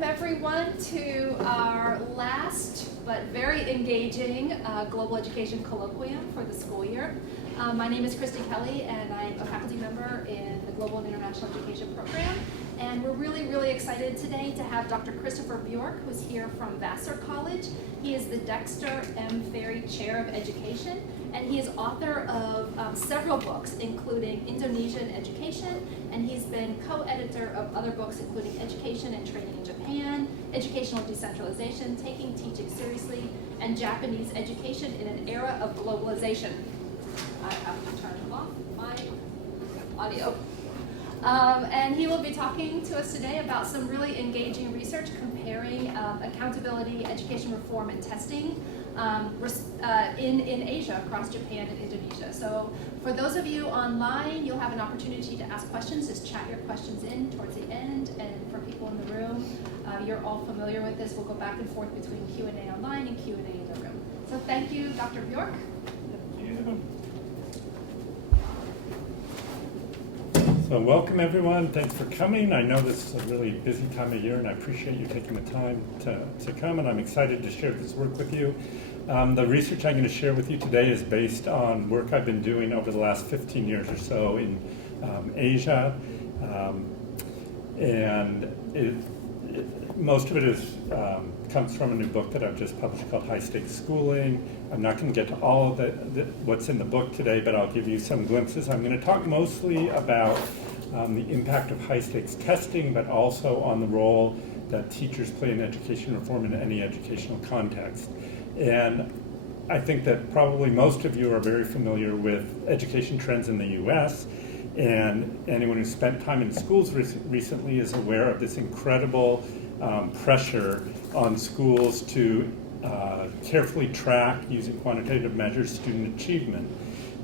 Welcome everyone to our last but very engaging Global Education Colloquium for the school year. My name is Christy Kelly and I'm a faculty member in the Global and International Education Program. And we're really excited today to have Dr. Christopher Bjork, who's here from Vassar College. He is the Dexter M. Ferry Chair of Education, and he is author of several books, including Indonesian Education, and he's been co-editor of other books, including Education and Training in Japan, Educational Decentralization, Taking Teaching Seriously, and Japanese Education in an Era of Globalization. I have to turn off my audio. And he will be talking to us today about some really engaging research comparing accountability, education reform, and testing in Asia, across Japan and Indonesia. So for those of you online, you'll have an opportunity to ask questions. Just chat your questions in towards the end. And for people in the room, you're all familiar with this. We'll go back and forth between Q&A online and Q&A in the room. So thank you, Dr. Bjork. Thank you. So welcome everyone, thanks for coming. I know this is a really busy time of year and I appreciate you taking the time to come, and I'm excited to share this work with you. The research I'm going to share with you today is based on work I've been doing over the last 15 years or so in Asia, and most of it comes from a new book that I've just published called High Stakes Schooling. I'm not going to get to all of what's in the book today, but I'll give you some glimpses. I'm going to talk mostly about the impact of high stakes testing, but also on the role that teachers play in education reform in any educational context. And I think that probably most of you are very familiar with education trends in the US, and anyone who's spent time in schools recently is aware of this incredible pressure on schools to carefully track, using quantitative measures, student achievement.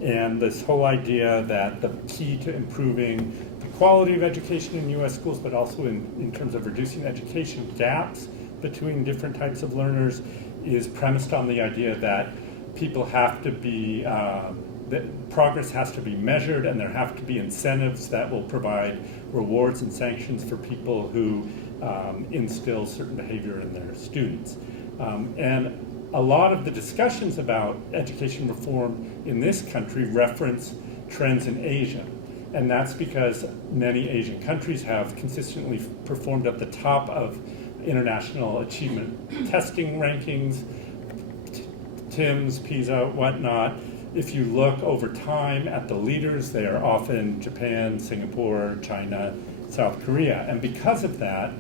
And this whole idea that the key to improving the quality of education in US schools, but also in terms of reducing education gaps between different types of learners, is premised on the idea that people have to be, that progress has to be measured, and there have to be incentives that will provide rewards and sanctions for people who instill certain behavior in their students. And a lot of the discussions about education reform in this country reference trends in Asia. And that's because many Asian countries have consistently performed at the top of international achievement testing rankings, TIMSS, PISA, whatnot. If you look over time at the leaders, they are often Japan, Singapore, China, South Korea. And because of that,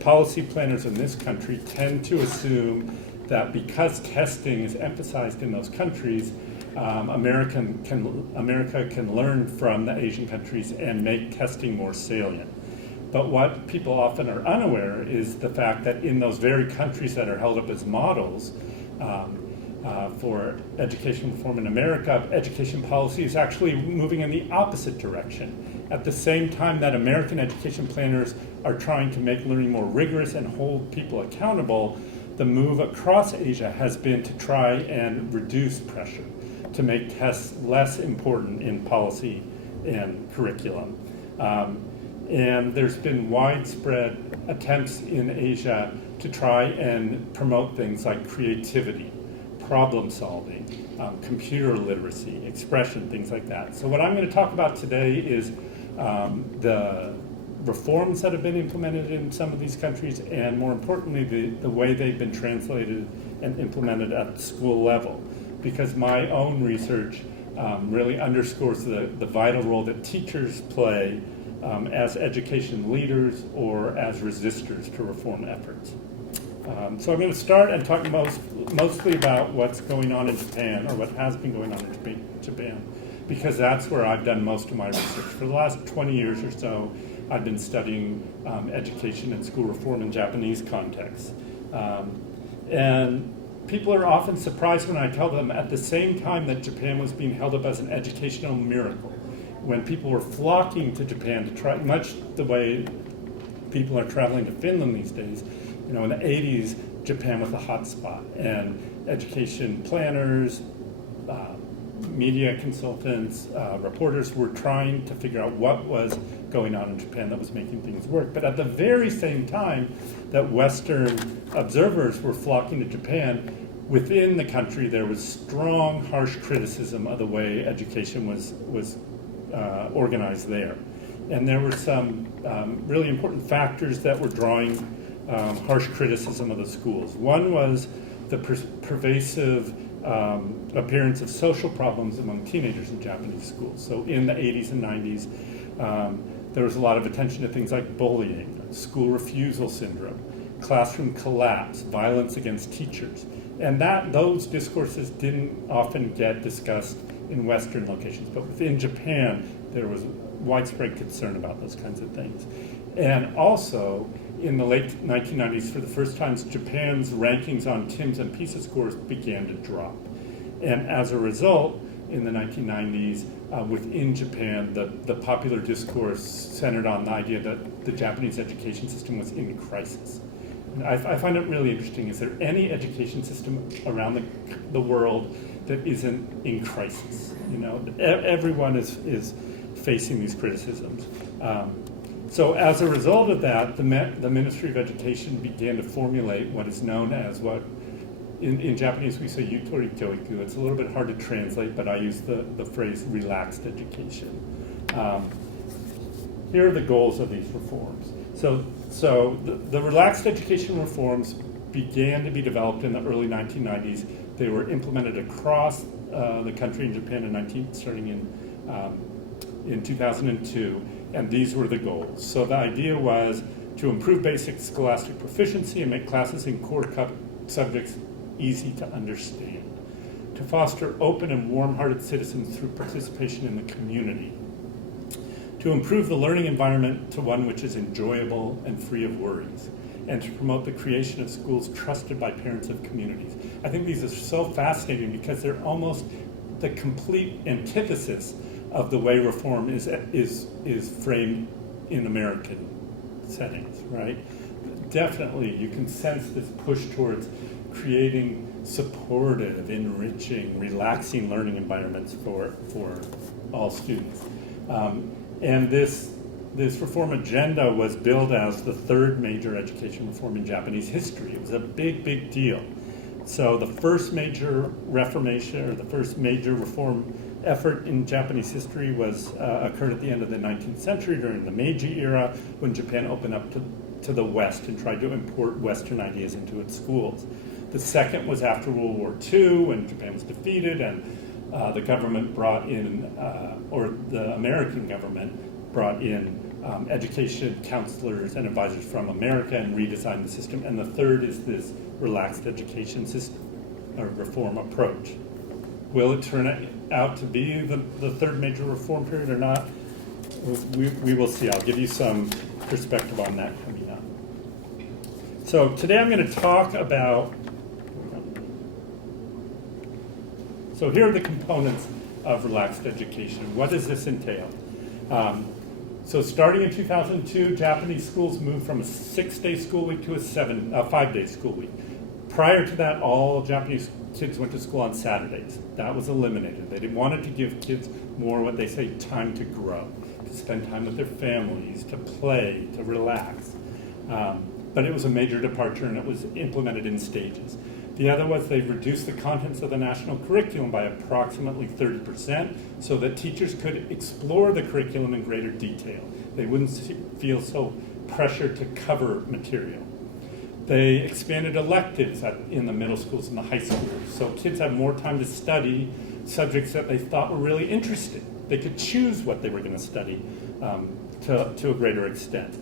policy planners in this country tend to assume that because testing is emphasized in those countries, America can learn from the Asian countries and make testing more salient. But what people often are unaware is the fact that in those very countries that are held up as models for education reform in America, education policy is actually moving in the opposite direction. At the same time that American education planners are trying to make learning more rigorous and hold people accountable, the move across Asia has been to try and reduce pressure, to make tests less important in policy and curriculum. And there's been widespread attempts in Asia to try and promote things like creativity, problem solving, computer literacy, expression, things like that. So what I'm going to talk about today is the reforms that have been implemented in some of these countries, and more importantly, the way they've been translated and implemented at the school level. Because my own research really underscores the vital role that teachers play as education leaders or as resistors to reform efforts. So I'm going to start and talk mostly about what's going on in Japan, or what has been going on in Japan, because that's where I've done most of my research. For the last 20 years or so, I've been studying education and school reform in Japanese contexts. And people are often surprised when I tell them at the same time that Japan was being held up as an educational miracle, when people were flocking to Japan to try, much the way people are traveling to Finland these days. You know, in the 80s, Japan was a hot spot, and education planners, media consultants, reporters were trying to figure out what was going on in Japan that was making things work. But at the very same time that Western observers were flocking to Japan, within the country there was strong, harsh criticism of the way education was organized there. And there were some really important factors that were drawing harsh criticism of the schools. One was the pervasive appearance of social problems among teenagers in Japanese schools. So in the 80s and 90s, there was a lot of attention to things like bullying, school refusal syndrome, classroom collapse, violence against teachers. And those discourses didn't often get discussed in Western locations, but within Japan, there was widespread concern about those kinds of things. And also, in the late 1990s, for the first time, Japan's rankings on TIMSS and PISA scores began to drop. And as a result, in the 1990s, within Japan, the popular discourse centered on the idea that the Japanese education system was in crisis. And I find it really interesting. Is there any education system around the world that isn't in crisis? You know, everyone is facing these criticisms. So as a result of that, the Ministry of Education began to formulate what is known as what, in Japanese we say yutori kyoiku. It's a little bit hard to translate, but I use the phrase relaxed education. Here are the goals of these reforms. So the relaxed education reforms began to be developed in the early 1990s. They were implemented across the country in Japan starting in 2002, and these were the goals. So the idea was to improve basic scholastic proficiency and make classes in core subjects easy to understand, to foster open and warm-hearted citizens through participation in the community, to improve the learning environment to one which is enjoyable and free of worries, and to promote the creation of schools trusted by parents of communities. I think these are so fascinating because they're almost the complete antithesis of the way reform is framed in American settings, right? Definitely, you can sense this push towards creating supportive, enriching, relaxing learning environments for all students. And this reform agenda was billed as the third major education reform in Japanese history. It was a big, big deal. So the first major reformation, or the first major reform effort in Japanese history occurred at the end of the 19th century during the Meiji era, when Japan opened up to the West and tried to import Western ideas into its schools. The second was after World War II, when Japan was defeated and the government brought in, or the American government brought in education counselors and advisors from America and redesigned the system. And the third is this relaxed education system, or reform approach. Will it turn out to be the third major reform period or not? We will see. I'll give you some perspective on that coming up. So today I'm going to talk about, so here are the components of relaxed education. What does this entail? So starting in 2002, Japanese schools moved from a 6-day school week to a 5-day school week. Prior to that, all Japanese kids went to school on Saturdays. That was eliminated. They wanted to give kids more, what they say, time to grow, to spend time with their families, to play, to relax. But it was a major departure, and it was implemented in stages. The other was they reduced the contents of the national curriculum by approximately 30% so that teachers could explore the curriculum in greater detail. They wouldn't feel so pressured to cover material. They expanded electives in the middle schools and the high schools, so kids had more time to study subjects that they thought were really interesting. They could choose what they were going to study to a greater extent.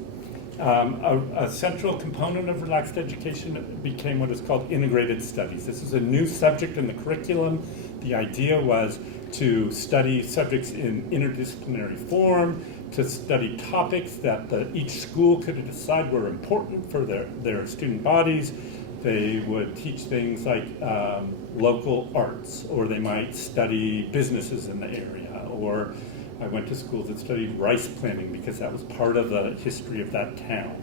A central component of relaxed education became what is called integrated studies. This is a new subject in the curriculum. The idea was to study subjects in interdisciplinary form, to study topics that each school could decide were important for their student bodies. They would teach things like local arts, or they might study businesses in the area, or I went to schools that studied rice planting because that was part of the history of that town.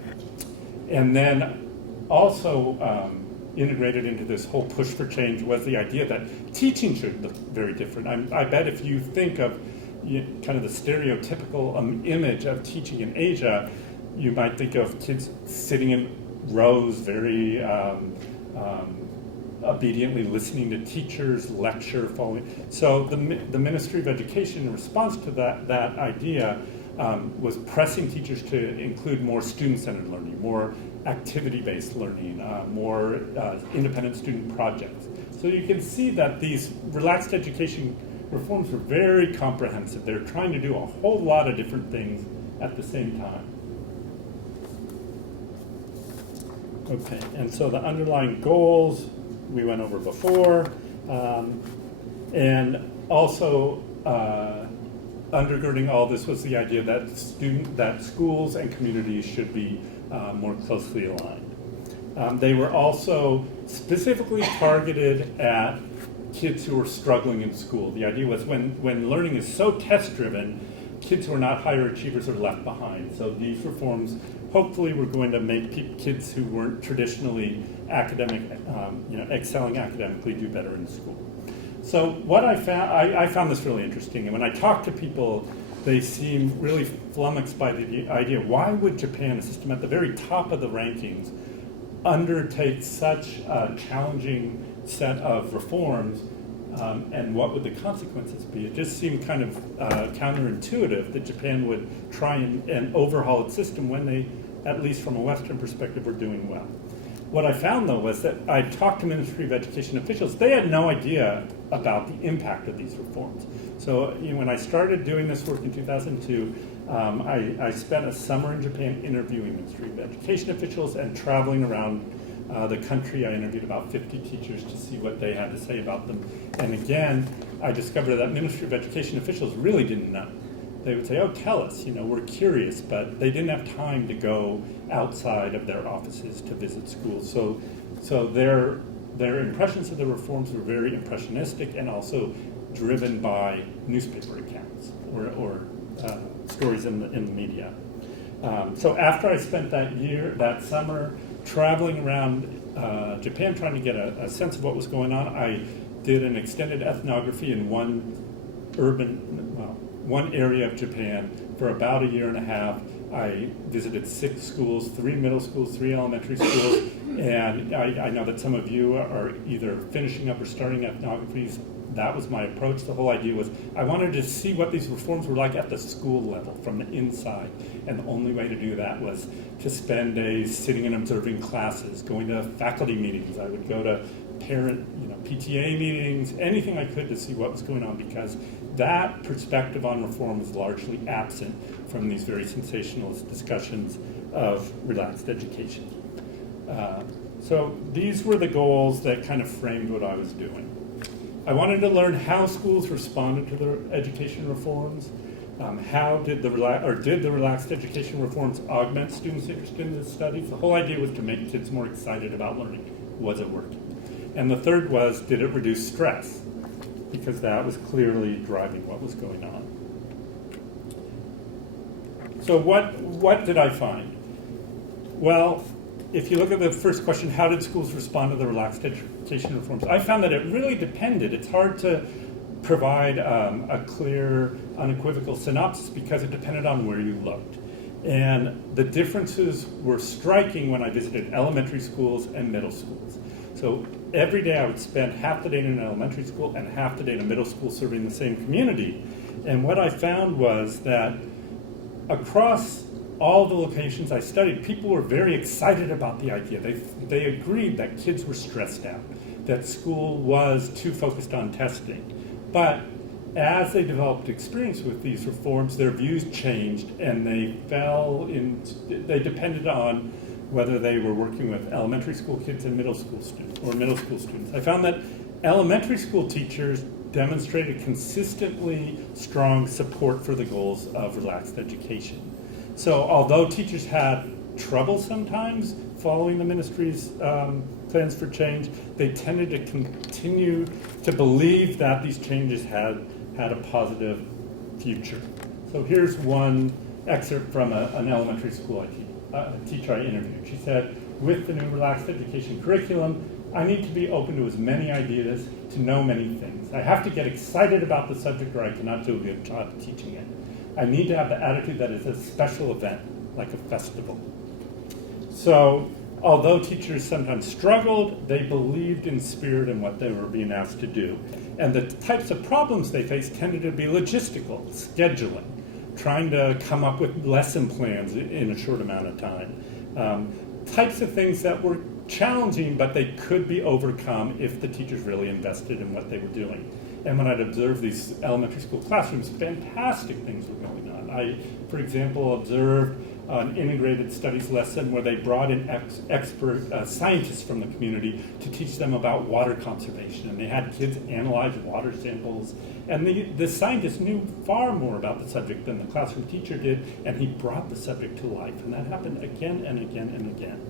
And then also integrated into this whole push for change was the idea that teaching should look very different. I bet if you think of kind of the stereotypical image of teaching in Asia, you might think of kids sitting in rows, very obediently listening to teachers, lecture, following. So the Ministry of Education, in response to that idea, was pressing teachers to include more student-centered learning, more activity-based learning, more independent student projects. So you can see that these relaxed education reforms are very comprehensive. They're trying to do a whole lot of different things at the same time. Okay, and so the underlying goals we went over before, and also undergirding all this was the idea that schools and communities should be more closely aligned. They were also specifically targeted at kids who were struggling in school. The idea was when learning is so test-driven, kids who are not higher achievers are left behind. So these reforms hopefully were going to make kids who weren't traditionally excelling academically do better in school. So what I found this really interesting, and when I talk to people, they seem really flummoxed by the idea, why would Japan, a system at the very top of the rankings, undertake such a challenging set of reforms, and what would the consequences be? It just seemed kind of counterintuitive that Japan would try and overhaul its system when they, at least from a Western perspective, were doing well. What I found, though, was that I talked to Ministry of Education officials. They had no idea about the impact of these reforms. So when I started doing this work in 2002, I spent a summer in Japan interviewing Ministry of Education officials and traveling around the country. I interviewed about 50 teachers to see what they had to say about them. And again, I discovered that Ministry of Education officials really didn't know. They would say, oh, tell us, we're curious, but they didn't have time to go outside of their offices to visit schools. So their impressions of the reforms were very impressionistic and also driven by newspaper accounts or stories in the media. So after I spent that summer, traveling around Japan trying to get a sense of what was going on, I did an extended ethnography in one area of Japan for about a year and a half. I visited 6 schools, 3 middle schools, 3 elementary schools, and I know that some of you are either finishing up or starting ethnographies. That was my approach. The whole idea was I wanted to see what these reforms were like at the school level from the inside. And the only way to do that was to spend days sitting and observing classes, going to faculty meetings. I would go to parent, PTA meetings, anything I could to see what was going on, because that perspective on reform was largely absent from these very sensationalist discussions of relaxed education. So these were the goals that kind of framed what I was doing. I wanted to learn how schools responded to the education reforms. How did the relaxed education reforms augment students' interest in the studies? The whole idea was to make kids more excited about learning. Was it working? And the third was, did it reduce stress? Because that was clearly driving what was going on. So what did I find? Well, if you look at the first question, how did schools respond to the relaxed education reforms? I found that it really depended. It's hard to provide a clear, unequivocal synopsis because it depended on where you looked. And the differences were striking when I visited elementary schools and middle schools. So every day I would spend half the day in an elementary school and half the day in a middle school serving the same community. And what I found was that across all the locations I studied, people were very excited about the idea. They agreed that kids were stressed out, that school was too focused on testing. But as they developed experience with these reforms, their views changed, and they depended on whether they were working with elementary school kids and middle school students. I found that elementary school teachers demonstrated consistently strong support for the goals of relaxed education. So although teachers had trouble sometimes following the ministry's plans for change, they tended to continue to believe that these changes had a positive future. So here's one excerpt from an elementary school teacher I interviewed. She said, with the new relaxed education curriculum, I need to be open to as many ideas, to know many things. I have to get excited about the subject or I cannot do a good job teaching it. I need to have the attitude that it's a special event, like a festival. So, although teachers sometimes struggled, they believed in spirit and what they were being asked to do. And the types of problems they faced tended to be logistical, scheduling, trying to come up with lesson plans in a short amount of time. Types of things that were challenging, but they could be overcome if the teachers really invested in what they were doing. And when I'd observe these elementary school classrooms, fantastic things were going on. I, for example, observed an integrated studies lesson where they brought in expert scientists from the community to teach them about water conservation. And they had kids analyze water samples. And the scientist knew far more about the subject than the classroom teacher did, and he brought the subject to life. And that happened again and again and again.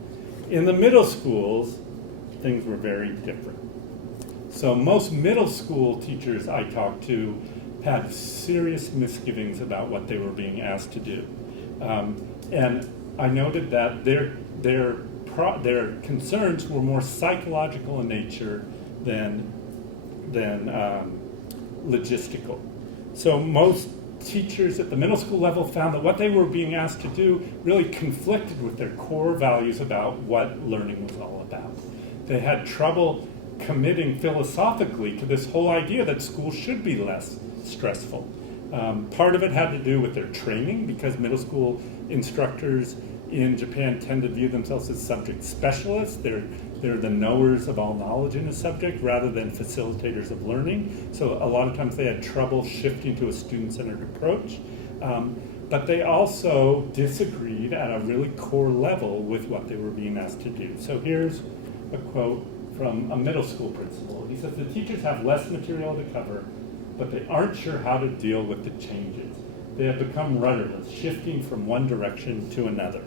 In the middle schools, things were very different. So most middle school teachers I talked to had serious misgivings about what they were being asked to do. And I noted that their concerns were more psychological in nature than logistical. So most teachers at the middle school level found that what they were being asked to do really conflicted with their core values about what learning was all about. They had trouble committing philosophically to this whole idea that school should be less stressful. Part of it had to do with their training, because middle school instructors in Japan tend to view themselves as subject specialists. They're the knowers of all knowledge in a subject rather than facilitators of learning. So a lot of times they had trouble shifting to a student-centered approach. But they also disagreed at a really core level with what they were being asked to do. So here's a quote from a middle school principal. He says, "The teachers have less material to cover, but they aren't sure how to deal with the changes. They have become rudderless, shifting from one direction to another."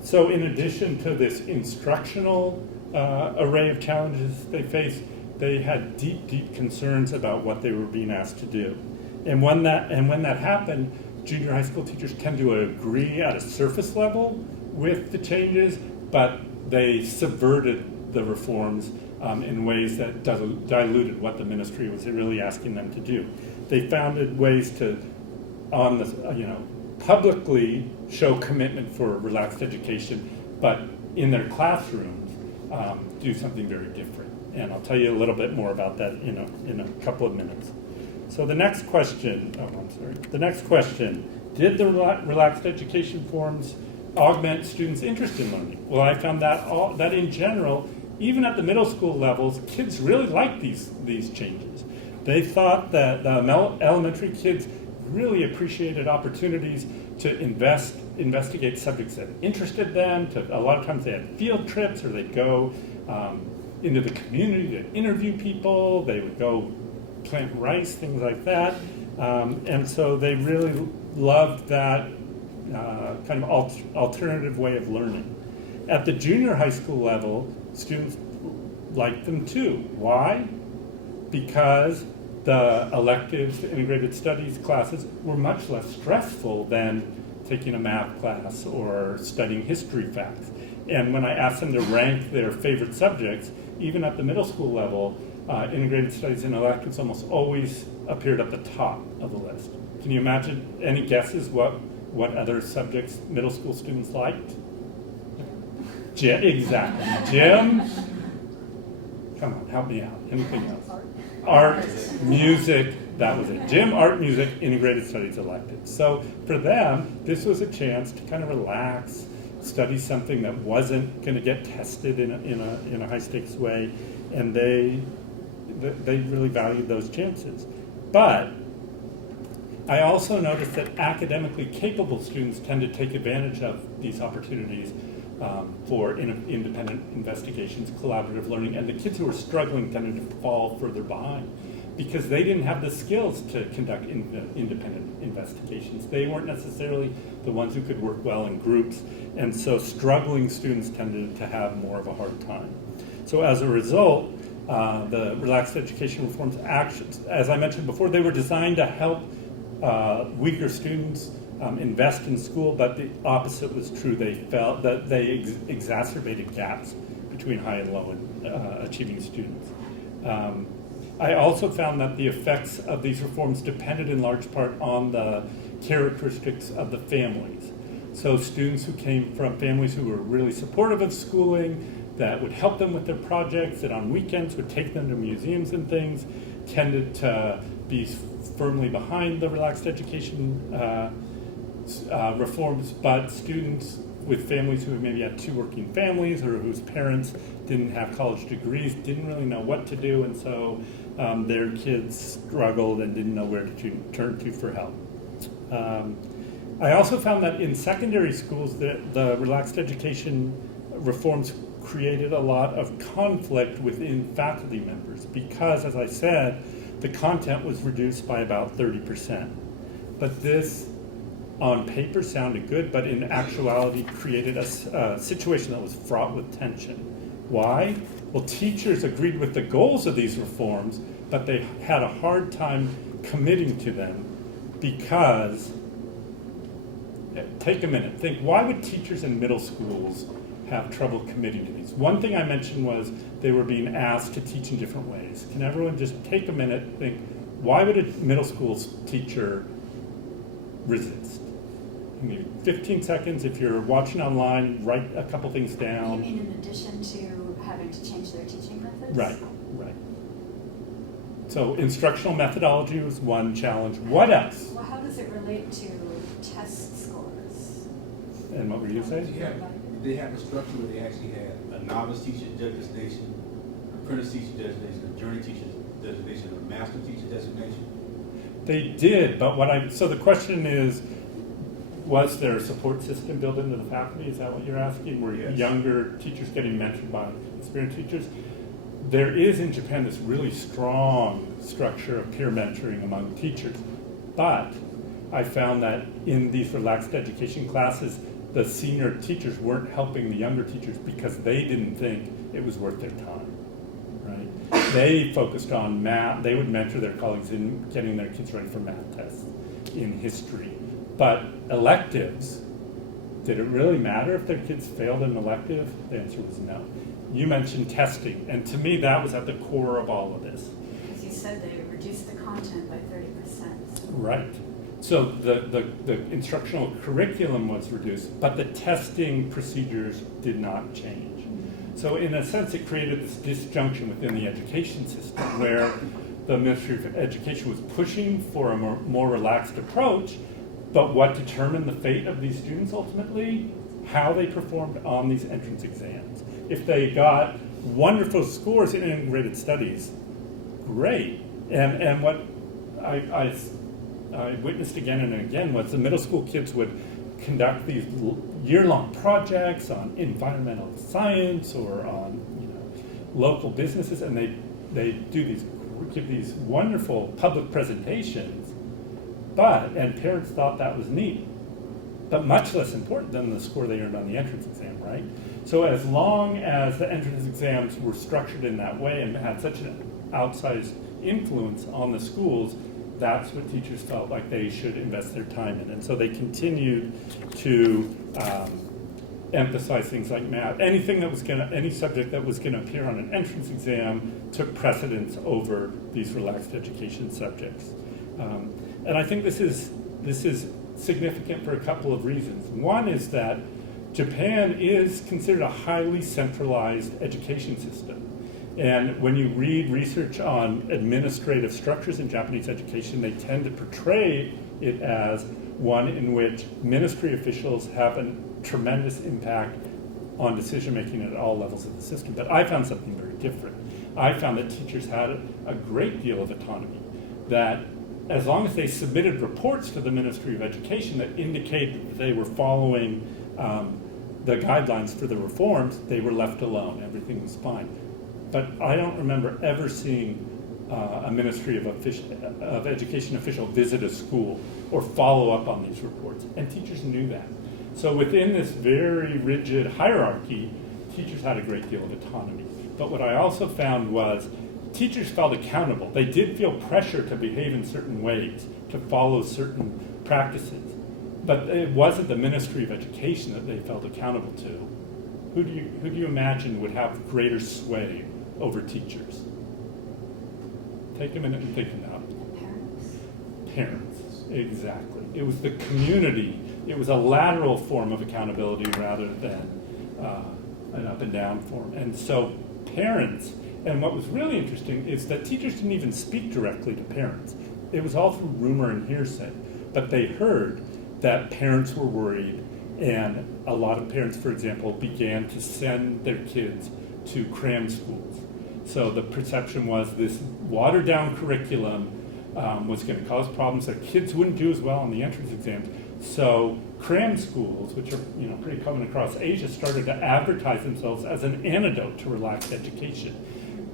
So in addition to this instructional array of challenges they faced, they had deep, deep concerns about what they were being asked to do. And when that happened, junior high school teachers tend to agree at a surface level with the changes, but they subverted the reforms in ways that diluted what the ministry was really asking them to do. They found ways to, publicly show commitment for relaxed education, but in their classrooms do something very different. And I'll tell you a little bit more about that in a couple of minutes. So the next question, did the relaxed education forms augment students' interest in learning? Well, I found that in general, even at the middle school levels, kids really liked these changes. They thought that the elementary kids really appreciated opportunities to investigate subjects that interested them. A lot of times they had field trips, or they'd go into the community to interview people. They would go plant rice, things like that. And so they really loved that kind of alternative way of learning. At the junior high school level, students liked them too. Why? Because the electives, the integrated studies classes, were much less stressful than taking a math class or studying history facts. And when I asked them to rank their favorite subjects, even at the middle school level, integrated studies and electives almost always appeared at the top of the list. Can you imagine, any guesses what other subjects middle school students liked? Exactly. Gym? Come on, help me out. Anything else? Art, music, that was it. Gym, art, music, integrated studies electives. So for them, this was a chance to kind of relax, study something that wasn't going to get tested in a high-stakes way, and they really valued those chances. But I also noticed that academically capable students tend to take advantage of these opportunities for independent investigations, collaborative learning, and the kids who were struggling tended to fall further behind because they didn't have the skills to conduct independent investigations. They weren't necessarily the ones who could work well in groups, and so struggling students tended to have more of a hard time. So as a result, the relaxed education reforms actions, as I mentioned before, they were designed to help weaker students invest in school, but the opposite was true. They felt that they exacerbated gaps between high and low achieving students. I also found that the effects of these reforms depended in large part on the characteristics of the families. So students who came from families who were really supportive of schooling, that would help them with their projects, that on weekends would take them to museums and things, tended to be firmly behind the relaxed education reforms, but students with families who maybe had two working families or whose parents didn't have college degrees didn't really know what to do, and so their kids struggled and didn't know where to turn to for help. I also found that in secondary schools, the relaxed education reforms created a lot of conflict within faculty members because, as I said, the content was reduced by about 30%. But this, on paper, sounded good, but in actuality created a situation that was fraught with tension. Why? Well, teachers agreed with the goals of these reforms, but they had a hard time committing to them because, take a minute, think, why would teachers in middle schools have trouble committing to these? One thing I mentioned was they were being asked to teach in different ways. Can everyone just take a minute, think, why would a middle school teacher resist? Maybe 15 seconds. If you're watching online, write a couple things down. You mean in addition to having to change their teaching methods? Right. So instructional methodology was one challenge. What else? Well, how does it relate to test scores? And what were you saying? They have a structure where they actually had a novice teacher designation, apprentice teacher designation, a journey teacher designation, a master teacher designation. They did, but so the question is, was there a support system built into the faculty? Is that what you're asking? Were Yes. younger teachers getting mentored by experienced teachers? There is in Japan this really strong structure of peer mentoring among teachers, but I found that in these relaxed education classes, the senior teachers weren't helping the younger teachers because they didn't think it was worth their time, right? They focused on math. They would mentor their colleagues in getting their kids ready for math tests in history. But electives, did it really matter if their kids failed an elective? The answer was no. You mentioned testing, and to me that was at the core of all of this. Because you said they reduced the content by 30%. Right. So the instructional curriculum was reduced, but the testing procedures did not change. So in a sense, it created this disjunction within the education system where the Ministry of Education was pushing for a more relaxed approach, but what determined the fate of these students ultimately? How they performed on these entrance exams. If they got wonderful scores in integrated studies, great. And what I witnessed again and again was the middle school kids would conduct these year-long projects on environmental science or on local businesses, and they give these wonderful public presentations, and parents thought that was neat, but much less important than the score they earned on the entrance exam, right? So as long as the entrance exams were structured in that way and had such an outsized influence on the schools, that's what teachers felt like they should invest their time in. And so they continued to emphasize things like math. Any subject that was gonna appear on an entrance exam took precedence over these relaxed education subjects. And I think this is significant for a couple of reasons. One is that Japan is considered a highly centralized education system. And when you read research on administrative structures in Japanese education, they tend to portray it as one in which ministry officials have a tremendous impact on decision-making at all levels of the system. But I found something very different. I found that teachers had a great deal of autonomy, that as long as they submitted reports to the Ministry of Education that indicated that they were following the guidelines for the reforms, they were left alone. Everything was fine. But I don't remember ever seeing a Ministry of Education official visit a school or follow up on these reports. And teachers knew that. So within this very rigid hierarchy, teachers had a great deal of autonomy. But what I also found was teachers felt accountable. They did feel pressure to behave in certain ways, to follow certain practices. But it wasn't the Ministry of Education that they felt accountable to. who do you imagine would have greater sway over teachers? Take a minute and think about it. Parents. Parents, exactly. It was the community. It was a lateral form of accountability rather than an up and down form. And so parents, and what was really interesting is that teachers didn't even speak directly to parents. It was all through rumor and hearsay. But they heard that parents were worried, and a lot of parents, for example, began to send their kids to cram schools. So the perception was this watered down curriculum was going to cause problems, that kids wouldn't do as well on the entrance exams. So cram schools, which are pretty common across Asia, started to advertise themselves as an antidote to relaxed education.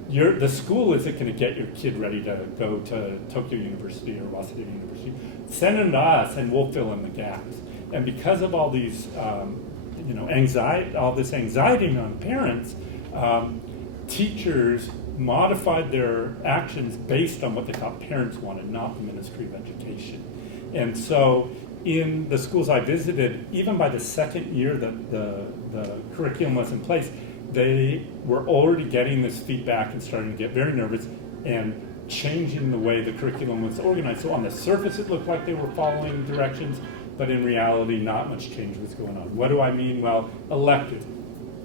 The school isn't going to get your kid ready to go to Tokyo University or Waseda University. Send them to us, and we'll fill in the gaps. And because of all these, anxiety, all this anxiety among parents, teachers modified their actions based on what they thought parents wanted, not the Ministry of Education. And so in the schools I visited, even by the second year that the curriculum was in place, they were already getting this feedback and starting to get very nervous and changing the way the curriculum was organized. So on the surface it looked like they were following directions, but in reality not much change was going on. What do I mean? Well, electives.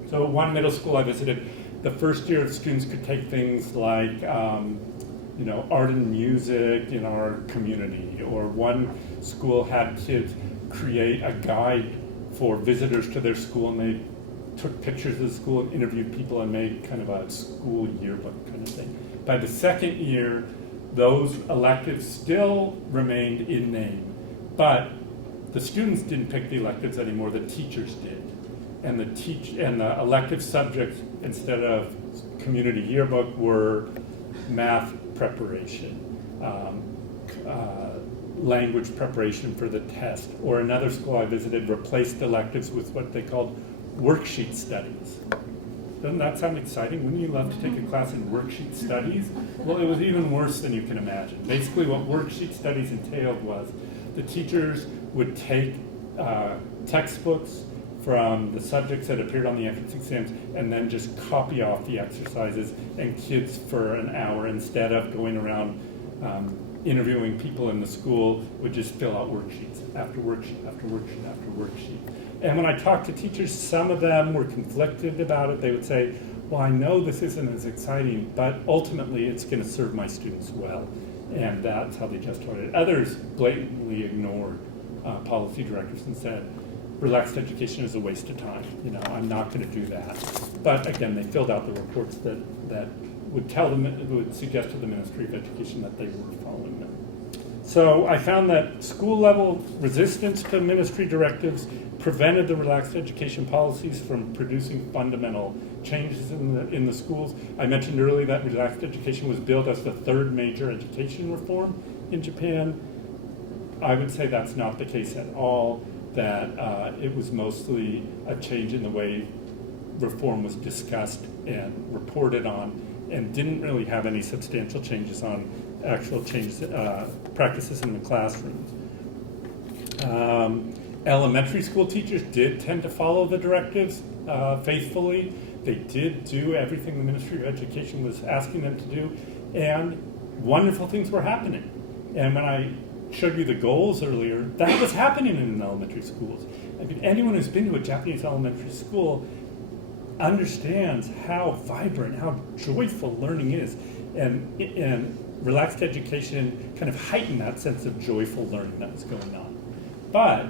So one middle school I visited, the first year students could take things like art and music in our community, or one school had kids create a guide for visitors to their school, and they took pictures of the school and interviewed people and made kind of a school yearbook kind of thing. By the second year, those electives still remained in name, but the students didn't pick the electives anymore, the teachers did. And the elective subjects, instead of community yearbook, were math preparation, language preparation for the test. Or another school I visited replaced electives with what they called worksheet studies. Doesn't that sound exciting? Wouldn't you love to take a class in worksheet studies? Well, it was even worse than you can imagine. Basically, what worksheet studies entailed was the teachers would take textbooks from the subjects that appeared on the entrance exams and then just copy off the exercises, and kids for an hour, instead of going around interviewing people in the school, would just fill out worksheets after worksheet after worksheet after worksheet. And when I talked to teachers, some of them were conflicted about it. They would say, well, I know this isn't as exciting, but ultimately it's going to serve my students well. And that's how they justified it. Others blatantly ignored policy directives and said, relaxed education is a waste of time. I'm not going to do that. But again, they filled out the reports that would suggest to the Ministry of Education that they were following them. So I found that school level resistance to ministry directives prevented the relaxed education policies from producing fundamental changes in the schools. I mentioned earlier that relaxed education was billed as the third major education reform in Japan. I would say that's not the case at all, that it was mostly a change in the way reform was discussed and reported on, and didn't really have any substantial changes on actual changes, practices in the classrooms. Elementary school teachers did tend to follow the directives faithfully. They did do everything the Ministry of Education was asking them to do, and wonderful things were happening. And when I showed you the goals earlier, that was happening in elementary schools. I mean, anyone who's been to a Japanese elementary school understands how vibrant, how joyful learning is, and relaxed education kind of heightened that sense of joyful learning that was going on. But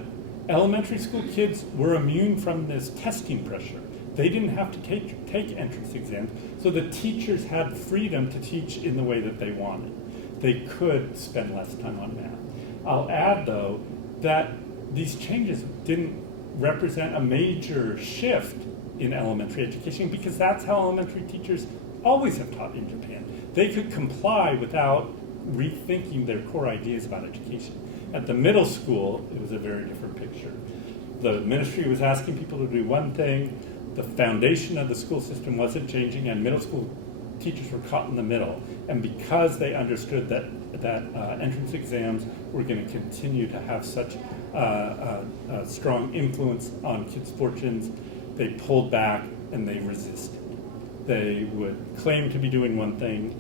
elementary school kids were immune from this testing pressure. They didn't have to take entrance exams, so the teachers had freedom to teach in the way that they wanted. They could spend less time on math. I'll add, though, that these changes didn't represent a major shift in elementary education, because that's how elementary teachers always have taught in Japan. They could comply without rethinking their core ideas about education. At the middle school, it was a very different picture. The ministry was asking people to do one thing, the foundation of the school system wasn't changing, and middle school teachers were caught in the middle. And because they understood that entrance exams were going to continue to have such a strong influence on kids' fortunes, they pulled back and they resisted. They would claim to be doing one thing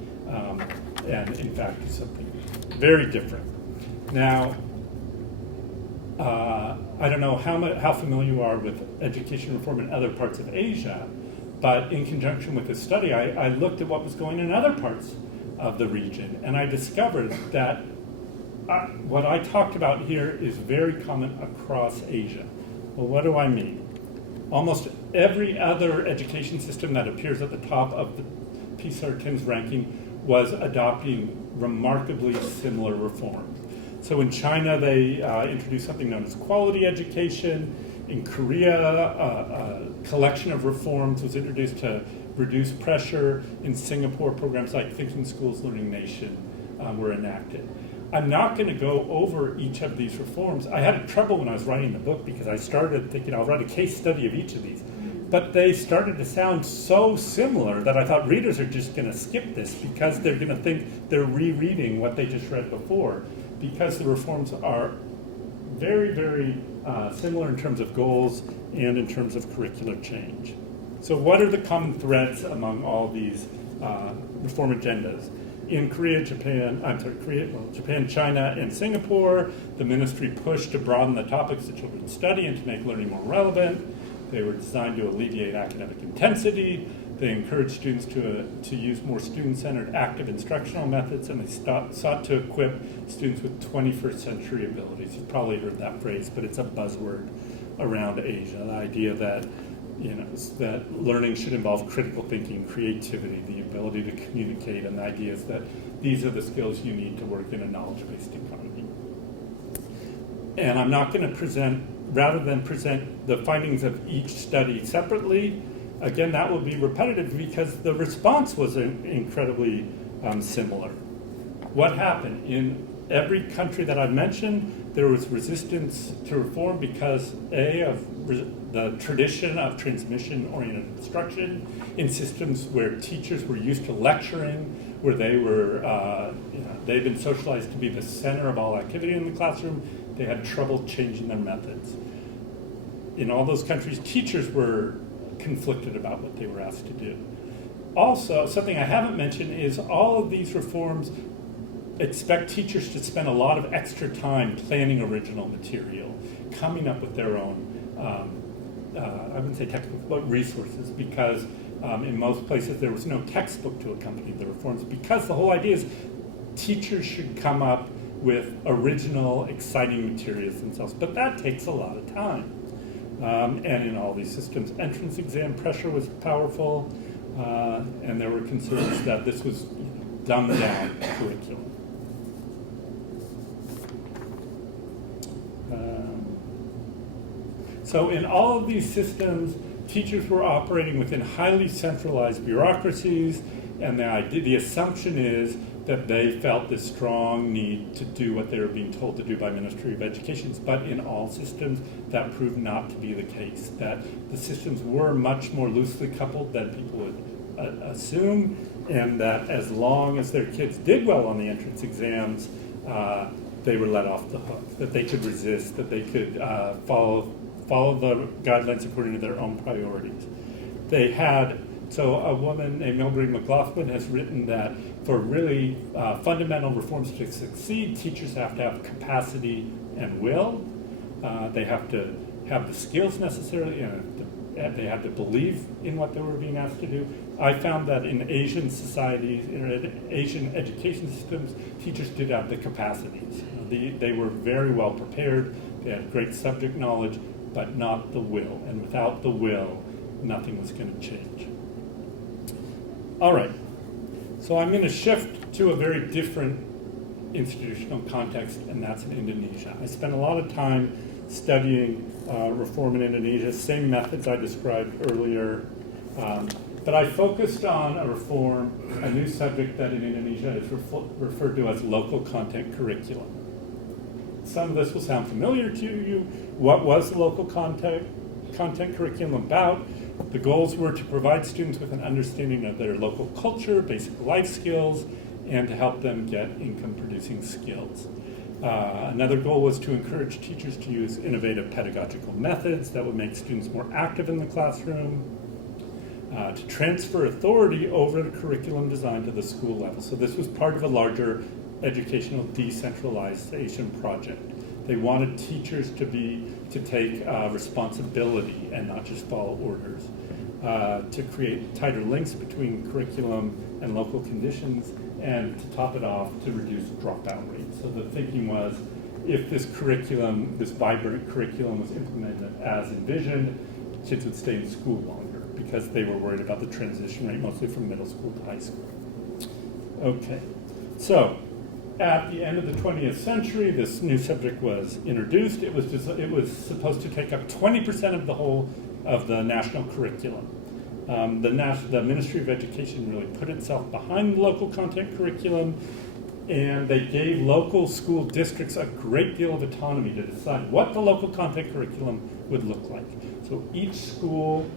and in fact do something very different. Now, I don't know how familiar you are with education reform in other parts of Asia, but in conjunction with this study, I looked at what was going on in other parts of the region, and I discovered that what I talked about here is very common across Asia. Well, what do I mean? Almost every other education system that appears at the top of the PISA or TIMSS ranking was adopting remarkably similar reforms. So in China, they introduced something known as quality education. In Korea, a collection of reforms was introduced to reduce pressure. In Singapore, programs like Thinking Schools, Learning Nation were enacted. I'm not going to go over each of these reforms. I had trouble when I was writing the book because I started thinking I'll write a case study of each of these. But they started to sound so similar that I thought readers are just going to skip this because they're going to think they're rereading what they just read before, because the reforms are very, very similar in terms of goals and in terms of curricular change. So what are the common threads among all these reform agendas? In Japan, China, and Singapore, the ministry pushed to broaden the topics that children study and to make learning more relevant. They were designed to alleviate academic intensity. They encouraged students to use more student-centered active instructional methods, and they sought to equip students with 21st century abilities. You've probably heard that phrase, but it's a buzzword around Asia. The idea that that learning should involve critical thinking, creativity, the ability to communicate, and the idea is that these are the skills you need to work in a knowledge-based economy. And I'm not going to rather than present the findings of each study separately, again, that will be repetitive because the response was incredibly similar. What happened? In every country that I've mentioned, there was resistance to reform because, A, of the tradition of transmission-oriented instruction in systems where teachers were used to lecturing, where they were, they'd been socialized to be the center of all activity in the classroom. They had trouble changing their methods. In all those countries, teachers were conflicted about what they were asked to do. Also, something I haven't mentioned is all of these reforms expect teachers to spend a lot of extra time planning original material, coming up with their own, I wouldn't say textbook, but resources, because in most places there was no textbook to accompany the reforms, because the whole idea is teachers should come up with original, exciting materials themselves. But that takes a lot of time. And in all these systems, entrance exam pressure was powerful, and there were concerns that this was dumbed down curriculum. So in all of these systems, teachers were operating within highly centralized bureaucracies, and the assumption is that they felt this strong need to do what they were being told to do by Ministry of Education. But in all systems, that proved not to be the case, that the systems were much more loosely coupled than people would assume, and that as long as their kids did well on the entrance exams, they were let off the hook, that they could resist, that they could follow the guidelines according to their own priorities. So a woman named Milbury McLaughlin has written that for really fundamental reforms to succeed, teachers have to have capacity and will. They have to have the skills necessarily, and they have to believe in what they were being asked to do. I found that in Asian societies, in Asian education systems, teachers did have the capacities. They were very well prepared, they had great subject knowledge, but not the will. And without the will, nothing was going to change. All right, so I'm going to shift to a very different institutional context, and that's in Indonesia. I spent a lot of time studying reform in Indonesia, same methods I described earlier, but I focused on a new subject that in Indonesia is referred to as local content curriculum. Some of this will sound familiar to you. What was the local content curriculum about? The goals were to provide students with an understanding of their local culture, basic life skills, and to help them get income-producing skills. Another goal was to encourage teachers to use innovative pedagogical methods that would make students more active in the classroom, to transfer authority over the curriculum design to the school level. So this was part of a larger educational decentralization project. They wanted teachers to take responsibility and not just follow orders, to create tighter links between curriculum and local conditions, and to top it off, to reduce dropout rates. So the thinking was, if this curriculum, this vibrant curriculum was implemented as envisioned, kids would stay in school longer because they were worried about the transition rate, mostly from middle school to high school. Okay, so at the end of the 20th century, this new subject was introduced. It was supposed to take up 20% of the whole of the national curriculum. The Ministry of Education really put itself behind the local content curriculum, and they gave local school districts a great deal of autonomy to decide what the local content curriculum would look like. So each school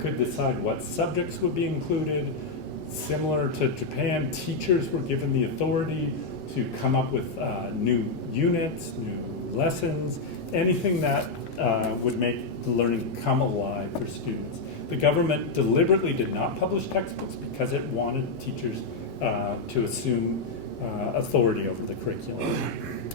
could decide what subjects would be included. Similar to Japan, teachers were given the authority to come up with new units, new lessons, anything that would make the learning come alive for students. The government deliberately did not publish textbooks because it wanted teachers to assume authority over the curriculum.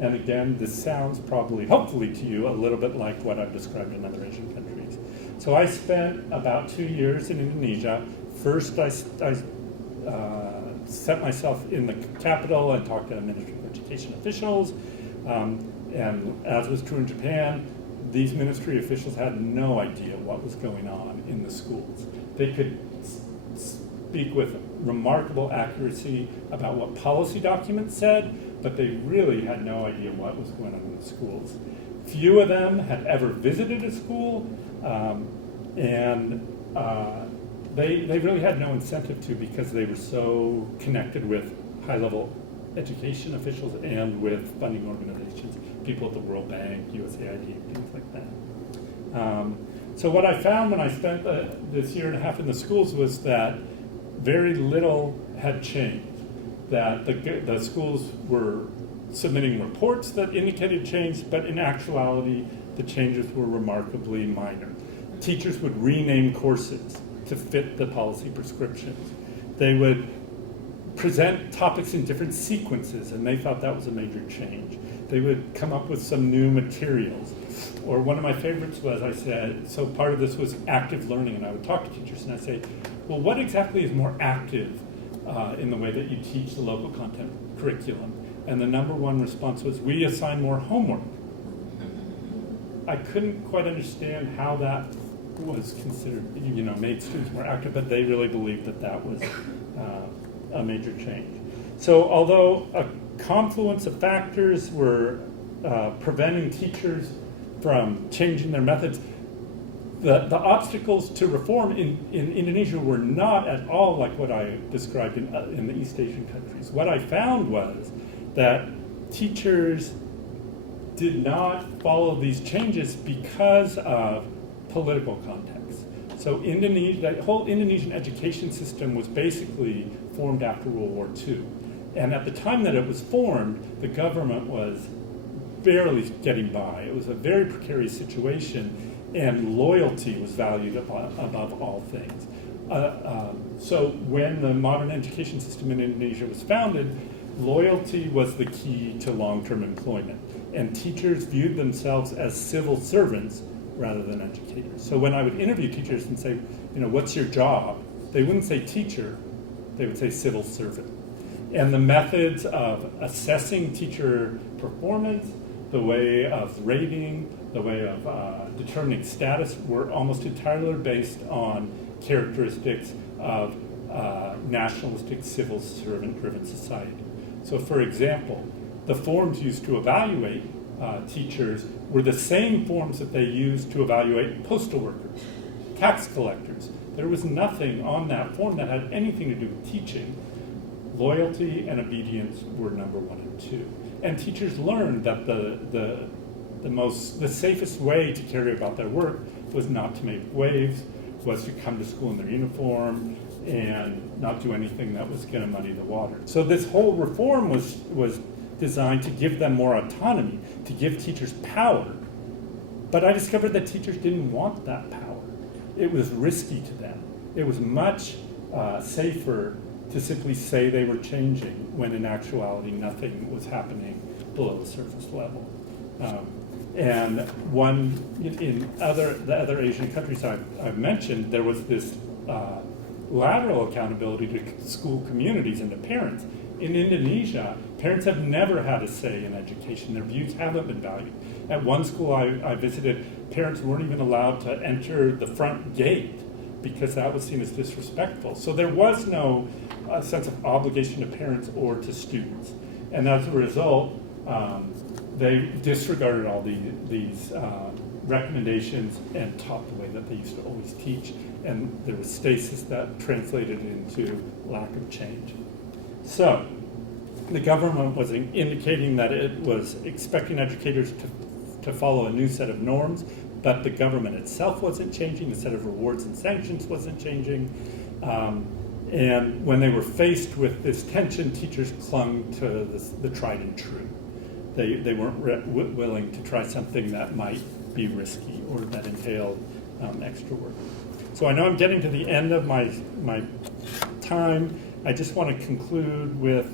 And again, this sounds probably, hopefully to you, a little bit like what I've described in other Asian countries. So I spent about 2 years in Indonesia. First, I set myself in the capital and talked to Ministry of Education officials. And as was true in Japan, these ministry officials had no idea what was going on in the schools. They could speak with remarkable accuracy about what policy documents said, but they really had no idea what was going on in the schools. Few of them had ever visited a school, and they really had no incentive to, because they were so connected with high-level education officials and with funding organizations, people at the World Bank, USAID, things like that. So what I found when I spent this year and a half in the schools was that very little had changed. That the schools were submitting reports that indicated change, but in actuality, the changes were remarkably minor. Teachers would rename courses to fit the policy prescriptions. They would present topics in different sequences, and they thought that was a major change. They would come up with some new materials. Or one of my favorites was, I said, so part of this was active learning, and I would talk to teachers and I'd say, well, what exactly is more active in the way that you teach the local content curriculum? And the number one response was, we assign more homework. I couldn't quite understand how that was considered, made students more active, but they really believed that that was a major change. So although a confluence of factors were preventing teachers from changing their methods, the obstacles to reform in Indonesia were not at all like what I described in the East Asian countries. What I found was that teachers did not follow these changes because of political context. So the whole Indonesian education system was basically formed after World War II. And at the time that it was formed, the government was barely getting by. It was a very precarious situation, and loyalty was valued above all things. So when the modern education system in Indonesia was founded, loyalty was the key to long-term employment. And teachers viewed themselves as civil servants rather than educators. So when I would interview teachers and say, what's your job? They wouldn't say teacher, they would say civil servant. And the methods of assessing teacher performance, the way of rating, the way of determining status were almost entirely based on characteristics of nationalistic civil servant-driven society. So for example, the forms used to evaluate teachers were the same forms that they used to evaluate postal workers, tax collectors. There was nothing on that form that had anything to do with teaching. Loyalty and obedience were number 1 and 2. And teachers learned that the safest way to carry about their work was not to make waves, was to come to school in their uniform and not do anything that was going to muddy the water. So this whole reform was designed to give them more autonomy, to give teachers power. But I discovered that teachers didn't want that power. It was risky to them. It was much safer to simply say they were changing when in actuality nothing was happening below the surface level. And in the other Asian countries I've mentioned, there was this lateral accountability to school communities and to parents. In Indonesia, parents have never had a say in education. Their views haven't been valued. At one school I visited, parents weren't even allowed to enter the front gate because that was seen as disrespectful. So there was no sense of obligation to parents or to students. And as a result, they disregarded all these recommendations and taught the way that they used to always teach. And there was stasis that translated into lack of change. So the government was indicating that it was expecting educators to follow a new set of norms, but the government itself wasn't changing, the set of rewards and sanctions wasn't changing. And when they were faced with this tension, teachers clung to the tried and true. They weren't willing to try something that might be risky or that entailed extra work. So I know I'm getting to the end of my time. I just want to conclude with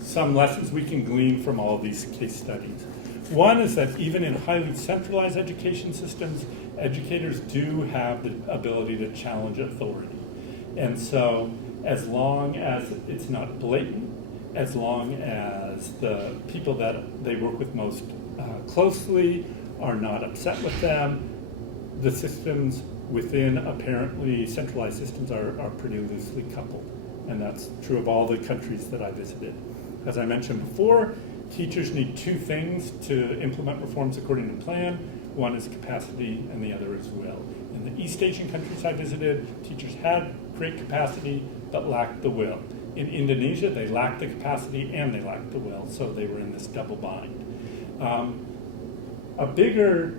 some lessons we can glean from all of these case studies. One is that even in highly centralized education systems, educators do have the ability to challenge authority. And so as long as it's not blatant, as long as the people that they work with most closely are not upset with them, the systems within apparently centralized systems are pretty loosely coupled. And that's true of all the countries that I visited. As I mentioned before, teachers need two things to implement reforms according to plan. One is capacity and the other is will. In the East Asian countries I visited, teachers had great capacity but lacked the will. In Indonesia, they lacked the capacity and they lacked the will, so they were in this double bind. A bigger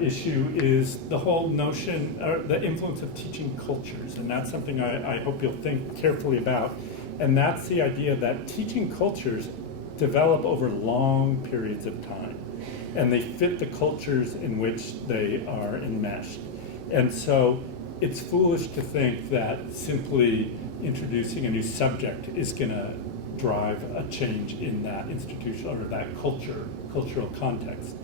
issue is the whole notion, or the influence of teaching cultures, and that's something I hope you'll think carefully about. And that's the idea that teaching cultures develop over long periods of time, and they fit the cultures in which they are enmeshed. And so it's foolish to think that simply introducing a new subject is going to drive a change in that institutional or that cultural context,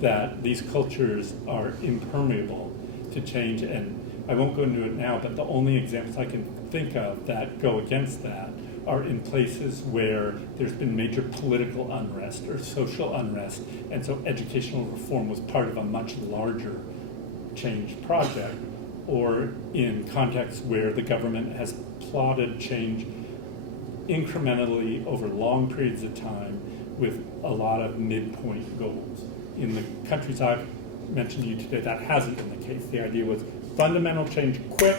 that these cultures are impermeable to change. And I won't go into it now, but the only examples I can think of that go against that are in places where there's been major political unrest or social unrest, and so educational reform was part of a much larger change project, or in contexts where the government has plotted change incrementally over long periods of time with a lot of midpoint goals. In the countries I've mentioned to you today, that hasn't been the case. The idea was fundamental change quick,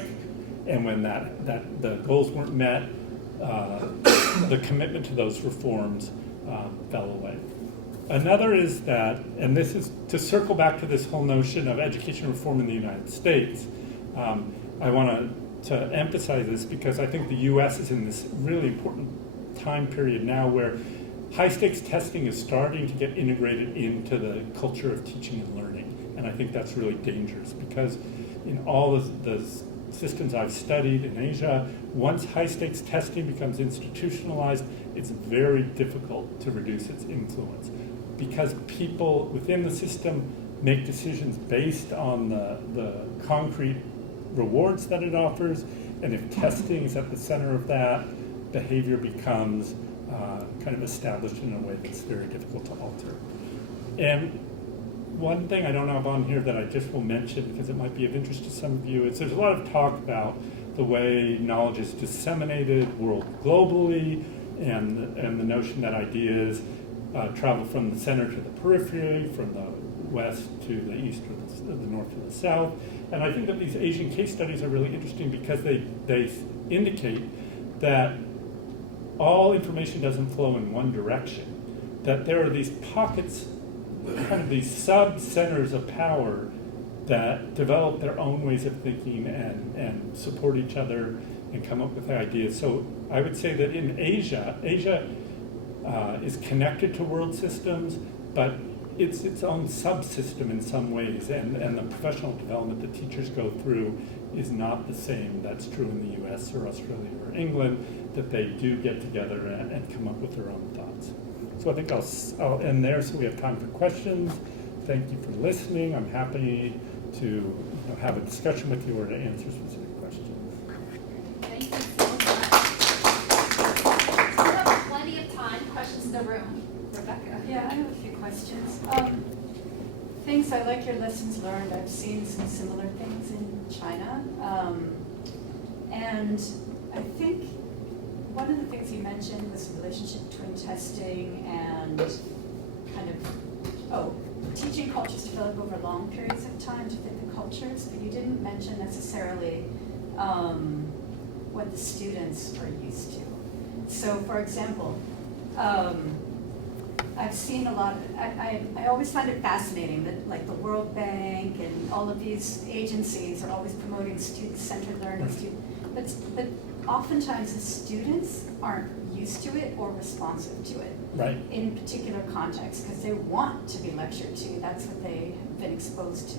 and when the goals weren't met, the commitment to those reforms fell away. Another is that, and this is to circle back to this whole notion of education reform in the United States, I want to emphasize this because I think the US is in this really important time period now where high-stakes testing is starting to get integrated into the culture of teaching and learning. And I think that's really dangerous because in all the systems I've studied in Asia, once high-stakes testing becomes institutionalized, it's very difficult to reduce its influence because people within the system make decisions based on the concrete rewards that it offers, and if testing is at the center of that, behavior becomes kind of established in a way that's very difficult to alter. And one thing I don't have on here that I just will mention because it might be of interest to some of you is there's a lot of talk about the way knowledge is disseminated globally, and the notion that ideas travel from the center to the periphery, from the west to the east or the north to the south. And I think that these Asian case studies are really interesting because they indicate that all information doesn't flow in one direction, that there are these pockets, kind of these sub-centers of power that develop their own ways of thinking and support each other and come up with ideas. So I would say that in Asia is connected to world systems, but it's its own subsystem in some ways, and the professional development that teachers go through is not the same that's true in the US or Australia or England, that they do get together and come up with their own thoughts. So I think I'll end there so we have time for questions. Thank you for listening. I'm happy to have a discussion with you or to answer specific questions. Thank you so much. We have plenty of time. Questions in the room. Rebecca. Yeah, I have a few questions. Things I like your lessons learned. I've seen some similar things in China. And I think one of the things you mentioned was the relationship between testing and kind of, teaching cultures develop over long periods of time to fit the cultures, but you didn't mention necessarily what the students are used to. So for example, I've seen a lot of, I always find it fascinating that like the World Bank and all of these agencies are always promoting student-centered learning, but oftentimes the students aren't used to it or responsive to it. Right. In particular contexts, because they want to be lectured to, that's what they have been exposed to.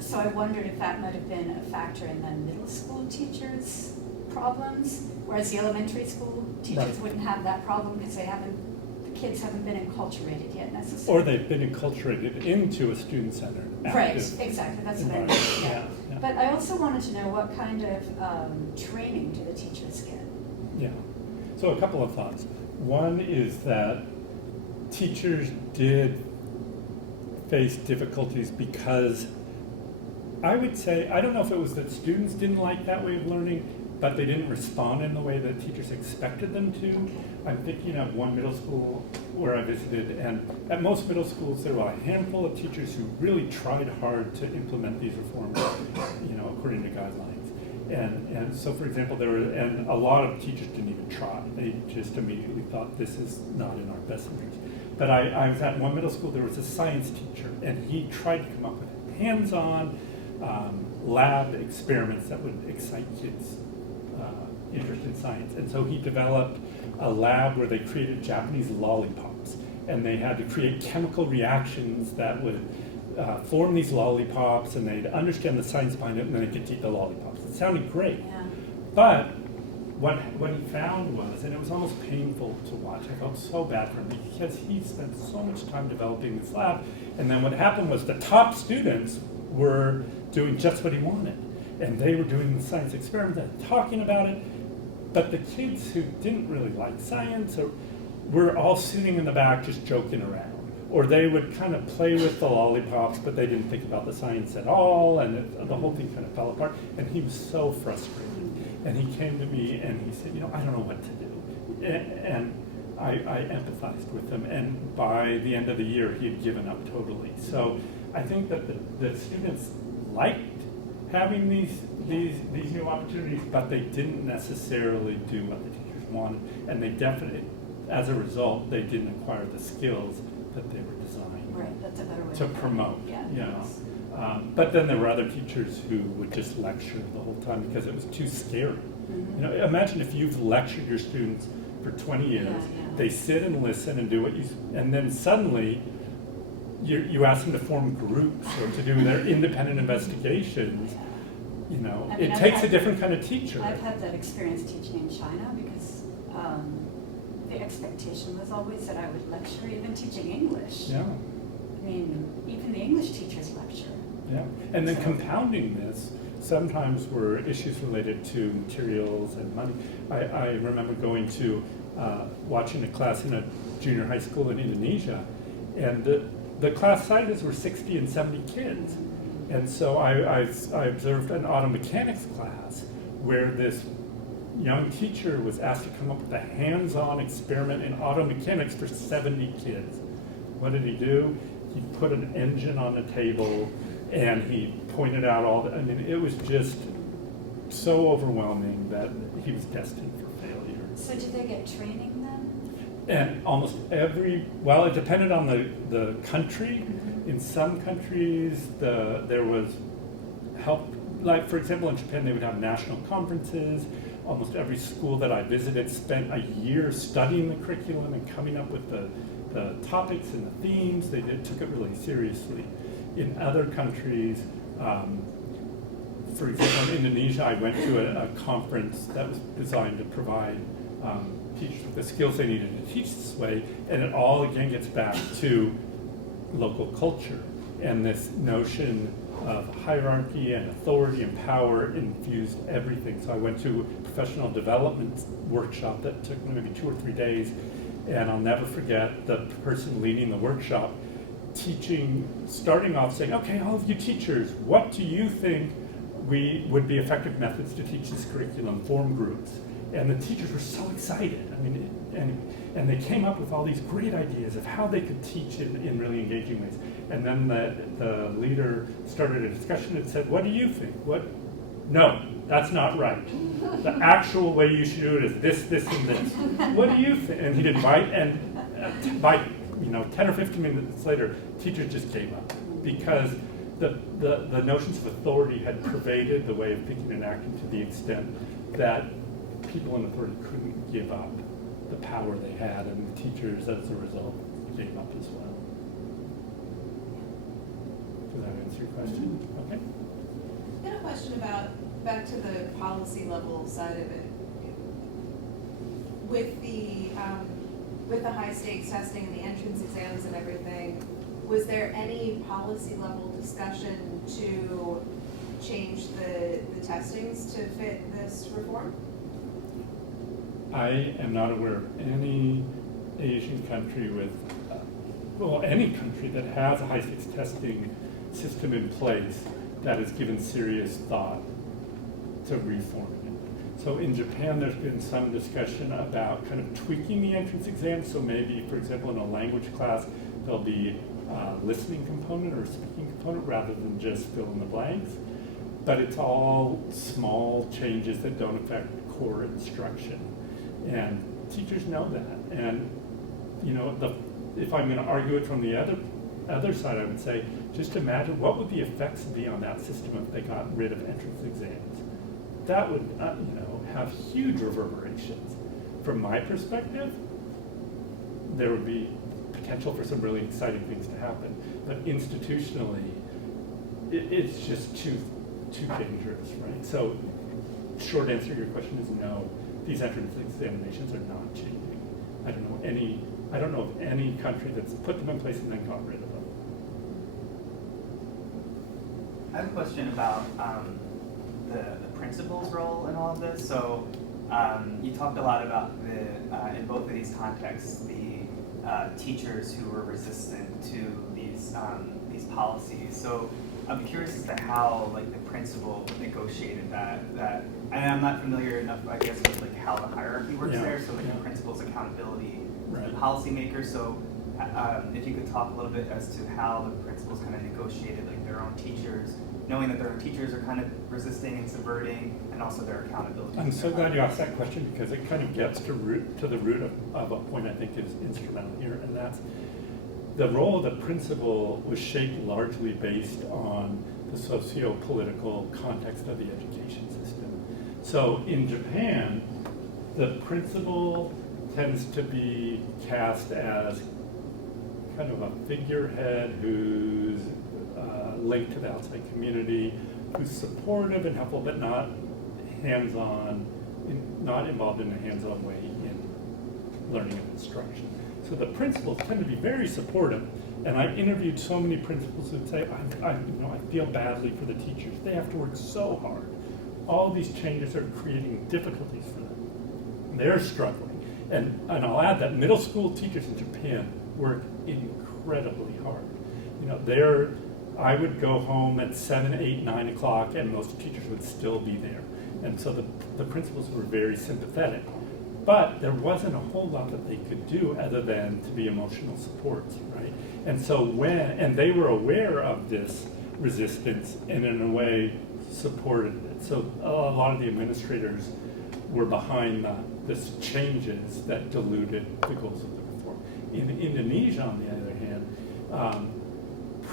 So I wondered if that might have been a factor in the middle school teachers' problems, whereas the elementary school teachers Right. wouldn't have that problem because the kids haven't been enculturated yet necessarily. Or they've been enculturated into a student-centered Right, active exactly, that's what I mean. environment. Yeah. Yeah. But I also wanted to know what kind of training do the teachers get? Yeah. So a couple of thoughts. One is that teachers did face difficulties because I would say, I don't know if it was that students didn't like that way of learning, but they didn't respond in the way that teachers expected them to. I'm thinking of one middle school where I visited, and at most middle schools there were a handful of teachers who really tried hard to implement these reforms, according to guidelines. And so, for example, and a lot of teachers didn't even try. They just immediately thought this is not in our best interest. But I was at one middle school, there was a science teacher, and he tried to come up with hands-on lab experiments that would excite kids' interest in science. And so he developed a lab where they created Japanese lollipops, and they had to create chemical reactions that would form these lollipops, and they'd understand the science behind it, and then they could eat the lollipops. It sounded great. Yeah. But what he found was, and it was almost painful to watch, I felt so bad for him because he spent so much time developing this lab, and then what happened was the top students were doing just what he wanted, and they were doing the science experiments and talking about it, but the kids who didn't really like science were all sitting in the back just joking around. Or they would kind of play with the lollipops, but they didn't think about the science at all, and the whole thing kind of fell apart. And he was so frustrated. And he came to me and he said, I don't know what to do. And I empathized with him. And by the end of the year, he had given up totally. So I think that the students liked having these new opportunities, but they didn't necessarily do what the teachers wanted. And they definitely, as a result, they didn't acquire the skills that they were designed Right, that's a better way to promote. Yeah. But then there were other teachers who would just lecture the whole time because it was too scary. Mm-hmm. Imagine if you've lectured your students for 20 years, Yeah. they sit and listen and do what you, and then suddenly you ask them to form groups or to do their independent investigations. I mean, It I've takes a had- different kind of teacher. I've had that experience teaching in China because the expectation was always that I would lecture, even teaching English. Yeah. I mean, even the English teachers lecture. Yeah, and then So- compounding this, sometimes were issues related to materials and money. I remember going to, watching a class in a junior high school in Indonesia, and the class sizes were 60 and 70 kids. And so I observed an auto mechanics class where this young teacher was asked to come up with a hands-on experiment in auto mechanics for 70 kids. What did he do? He put an engine on the table and he pointed out it was just so overwhelming that he was destined for failure. So did they get training then? And almost it depended on the country. In some countries, there was help like for example, in Japan, they would have national conferences. Almost every school that I visited spent a year studying the curriculum and coming up with the topics and the themes. They took it really seriously. In other countries, for example, in Indonesia, I went to a conference that was designed to provide teachers with the skills they needed to teach this way, and it all again gets back to local culture and this notion of hierarchy and authority and power infused everything. So I went to a professional development workshop that took maybe 2 or 3 days, and I'll never forget the person leading the workshop starting off saying, okay, all of you teachers, what do you think would be effective methods to teach this curriculum, form groups? And the teachers were so excited. I mean, and they came up with all these great ideas of how they could teach in really engaging ways. And then the leader started a discussion and said, what do you think? No, that's not right. The actual way you should do it is this, and this. What do you think? And he'd invite, and by 10 or 15 minutes later, teachers just gave up because the notions of authority had pervaded the way of thinking and acting to the extent that people in authority couldn't give up the power they had, and the teachers, as a result, gave up as well. Does that answer your question? Okay. I had a question about, back to the policy level side of it. With the high stakes testing and the entrance exams and everything, was there any policy level discussion to change the testings to fit this reform? I am not aware of any Asian country any country that has a high stakes testing system in place that has given serious thought to reforming it. So in Japan, there's been some discussion about kind of tweaking the entrance exam. So maybe, for example, in a language class, there'll be a listening component or a speaking component rather than just fill in the blanks. But it's all small changes that don't affect core instruction. And teachers know that. And if I'm going to argue it from the other side, I would say, just imagine what would the effects be on that system if they got rid of entrance exams. That would, have huge reverberations. From my perspective, there would be potential for some really exciting things to happen. But institutionally, it's just too dangerous, right? So, short answer to your question is no. These entrance examinations are not changing. I don't know of any country that's put them in place and then got rid of them. I have a question about the principal's role in all of this. So you talked a lot about in both of these contexts, the teachers who were resistant to these policies. So I'm curious as to how the principal negotiated that. And I'm not familiar enough, I guess, with how the hierarchy works there. So the principal's accountability to the policymaker. So if you could talk a little bit as to how the principals kind of negotiated their own teachers, knowing that their own teachers are kind of resisting and subverting, and also their accountability. I'm so glad you asked that question because it kind of gets to the root of a point I think is instrumental here, and that's the role of the principal was shaped largely based on the socio-political context of the education system. So in Japan, the principal tends to be cast as kind of a figurehead who's linked to the outside community, who's supportive and helpful, but not hands-on, not involved in a hands-on way in learning and instruction. So the principals tend to be very supportive, and I've interviewed so many principals who say, I feel badly for the teachers. They have to work so hard. All these changes are creating difficulties for them. They're struggling. And I'll add that middle school teachers in Japan work incredibly hard. I would go home at 7, 8, 9 o'clock, and most teachers would still be there. And so the principals were very sympathetic. But there wasn't a whole lot that they could do other than to be emotional supports, right? And so and they were aware of this resistance and in a way supported it. So a lot of the administrators were behind this changes that diluted the goals of the reform. In Indonesia, on the other hand,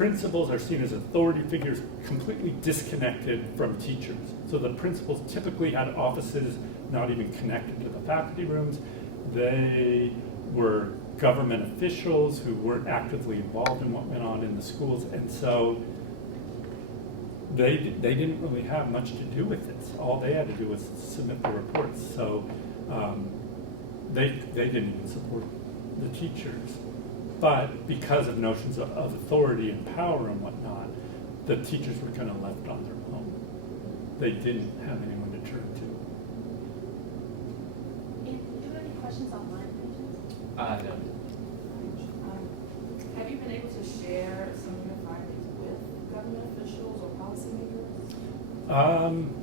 principals are seen as authority figures completely disconnected from teachers. So the principals typically had offices not even connected to the faculty rooms. They were government officials who weren't actively involved in what went on in the schools, and so they didn't really have much to do with this. All they had to do was submit the reports. So they didn't even support the teachers. But because of notions of authority and power and whatnot, the teachers were kind of left on their own. They didn't have anyone to turn to. Do you have any questions online, Regis? No. Have you been able to share some of your findings with government officials or policymakers?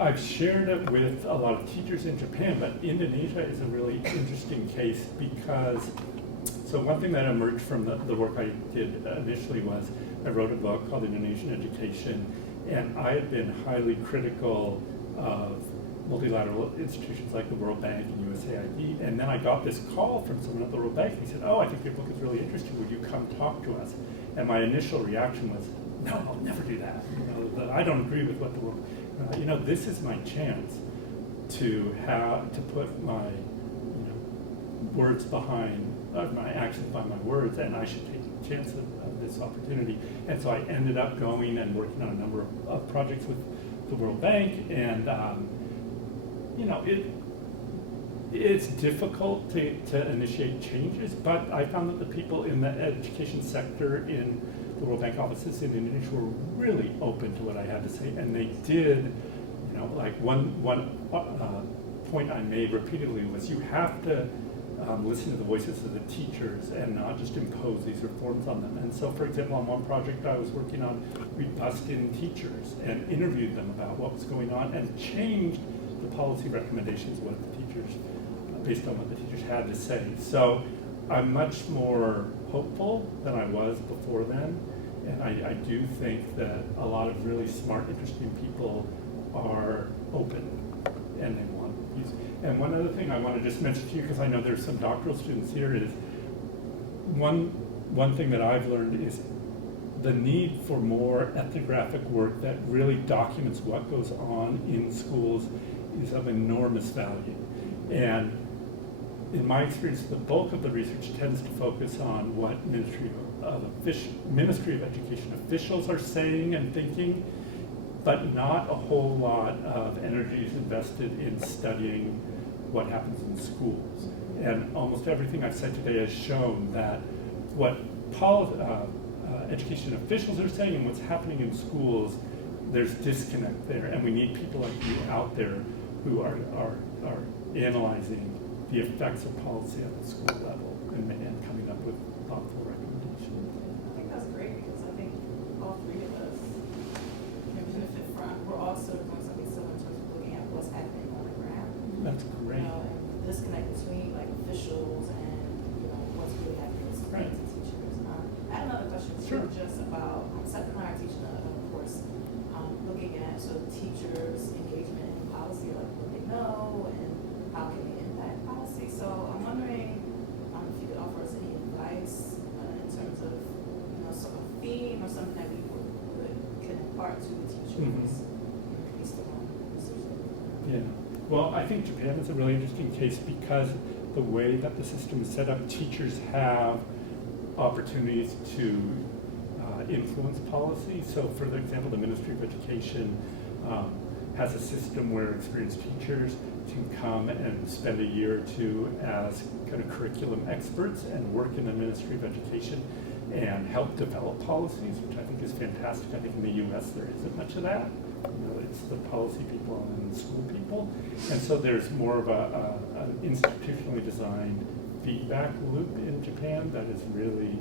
I've shared it with a lot of teachers in Japan, but Indonesia is a really interesting case because, so one thing that emerged from the work I did initially was I wrote a book called Indonesian Education, and I had been highly critical of multilateral institutions like the World Bank and USAID, and then I got this call from someone at the World Bank, and he said, oh, I think your book is really interesting, would you come talk to us? And my initial reaction was, no, I'll never do that. I don't agree with what the world, this is my chance to put my words behind, my actions behind my words, and I should take a chance of this opportunity. And so I ended up going and working on a number of projects with the World Bank, and it's difficult to initiate changes, but I found that the people in the education sector in the World Bank offices in Indonesia were really open to what I had to say, and they did, like one point I made repeatedly was you have to listen to the voices of the teachers and not just impose these reforms on them. And so, for example, on one project I was working on, we bussed in teachers and interviewed them about what was going on and changed the policy recommendations, what the teachers, based on what the teachers had to say. So I'm much more hopeful than I was before then, and I do think that a lot of really smart, interesting people are open and they want to use. And one other thing I want to just mention to you, because I know there's some doctoral students here, is one thing that I've learned is the need for more ethnographic work that really documents what goes on in schools is of enormous value. And in my experience, the bulk of the research tends to focus on what Ministry of Education officials are saying and thinking, but not a whole lot of energy is invested in studying what happens in schools. And almost everything I've said today has shown that what education officials are saying and what's happening in schools, there's disconnect there, and we need people like you out there who are analyzing the effects of policy at the school level and coming up with thoughtful recommendations. I think that's great because I think all three of us can benefit from. We're also doing something similar in terms of looking at what's happening on the ground. That's great. And the disconnect between like officials and what's really happening with Right. students and teachers. I have another question too, Sure. just about second higher teaching, of course, looking at sort of teachers' engagement in policy, like what they know and how can they impact policy. So I'm wondering if you could offer us any advice in terms of sort of theme or something that we can impart to the teachers. Based on research. Yeah. Well, I think Japan is a really interesting case because the way that the system is set up, teachers have opportunities to influence policy. So, for example, the Ministry of Education has a system where experienced teachers can come and spend a year or two as kind of curriculum experts and work in the Ministry of Education and help develop policies, which I think is fantastic. I think in the US there isn't much of that. It's the policy people and the school people. And so there's more of an institutionally designed feedback loop in Japan that is really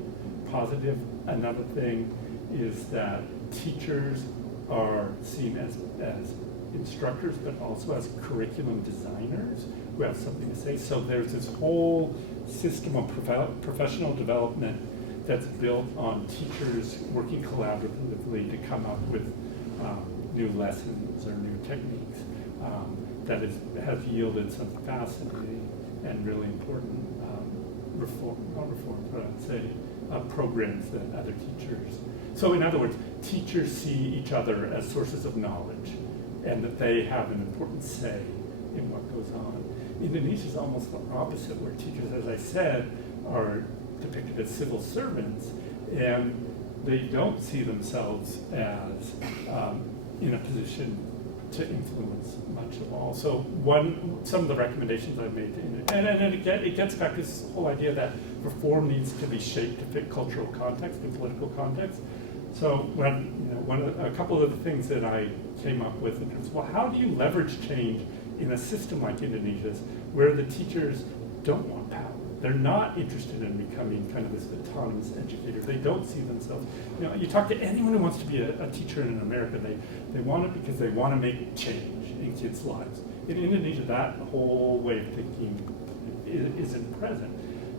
positive. Another thing is that teachers are seen as instructors, but also as curriculum designers who have something to say. So there's this whole system of professional development that's built on teachers working collaboratively to come up with new lessons or new techniques that has yielded some fascinating and really important not reforms, but I'd say programs than other teachers. So in other words, teachers see each other as sources of knowledge and that they have an important say in what goes on. Indonesia is almost the opposite, where teachers, as I said, are depicted as civil servants, and they don't see themselves as in a position to influence much of all. So some of the recommendations I've made, and it gets back to this whole idea that reform needs to be shaped to fit cultural context and political context. So a couple of the things that I came up with in terms of, well, how do you leverage change in a system like Indonesia's, where the teachers don't want power? They're not interested in becoming kind of this autonomous educator. They don't see themselves. You talk to anyone who wants to be a teacher in America, they want it because they want to make change in kids' lives. In Indonesia, that whole way of thinking isn't present.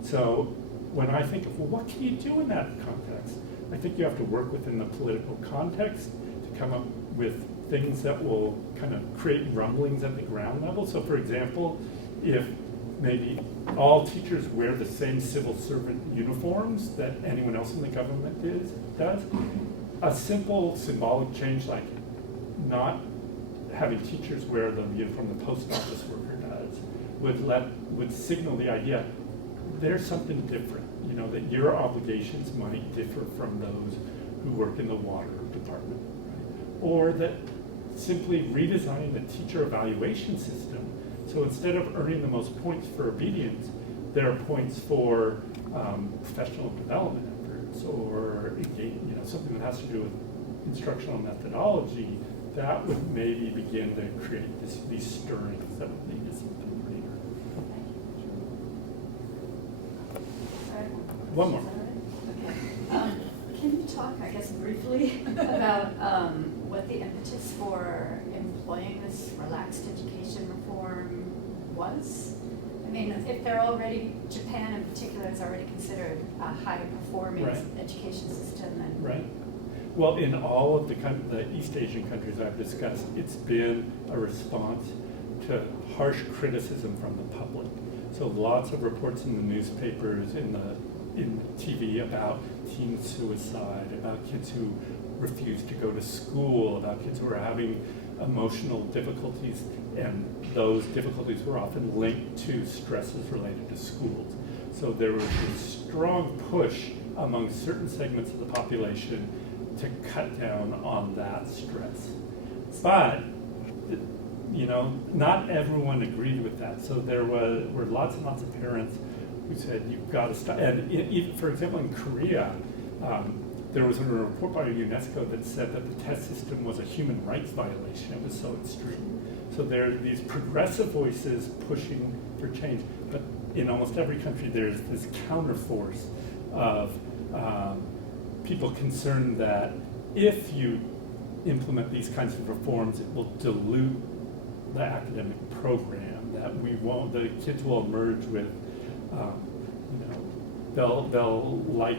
So when I think of, well, what can you do in that context? I think you have to work within the political context to come up with things that will kind of create rumblings at the ground level. So for example, if maybe all teachers wear the same civil servant uniforms that anyone else in the government does, a simple symbolic change like not having teachers wear the uniform the post office worker does would signal the idea there's something different, that your obligations might differ from those who work in the water department, right? Or that simply redesigning the teacher evaluation system, so instead of earning the most points for obedience, there are points for professional development efforts or something that has to do with instructional methodology. That would maybe begin to create these stirrings that would lead to something greater. One more. Okay. Can you talk, I guess, briefly about what the impetus for employing this relaxed education reform was? I mean, if they're already, Japan in particular is already considered a high-performing Right. education system. And Right. Well, in all of the East Asian countries I've discussed, it's been a response to harsh criticism from the public. So lots of reports in the newspapers, in TV about teen suicide, about kids who refuse to go to school, about kids who are having emotional difficulties, and those difficulties were often linked to stresses related to schools. So there was a strong push among certain segments of the population to cut down on that stress. But not everyone agreed with that. So there were lots and lots of parents who said, you've got to stop. And for example, in Korea, there was a report by UNESCO that said that the test system was a human rights violation. It was so extreme. So there are these progressive voices pushing for change. But in almost every country, there's this counterforce of people concerned that if you implement these kinds of reforms, it will dilute the academic program, that the kids will emerge with, they'll like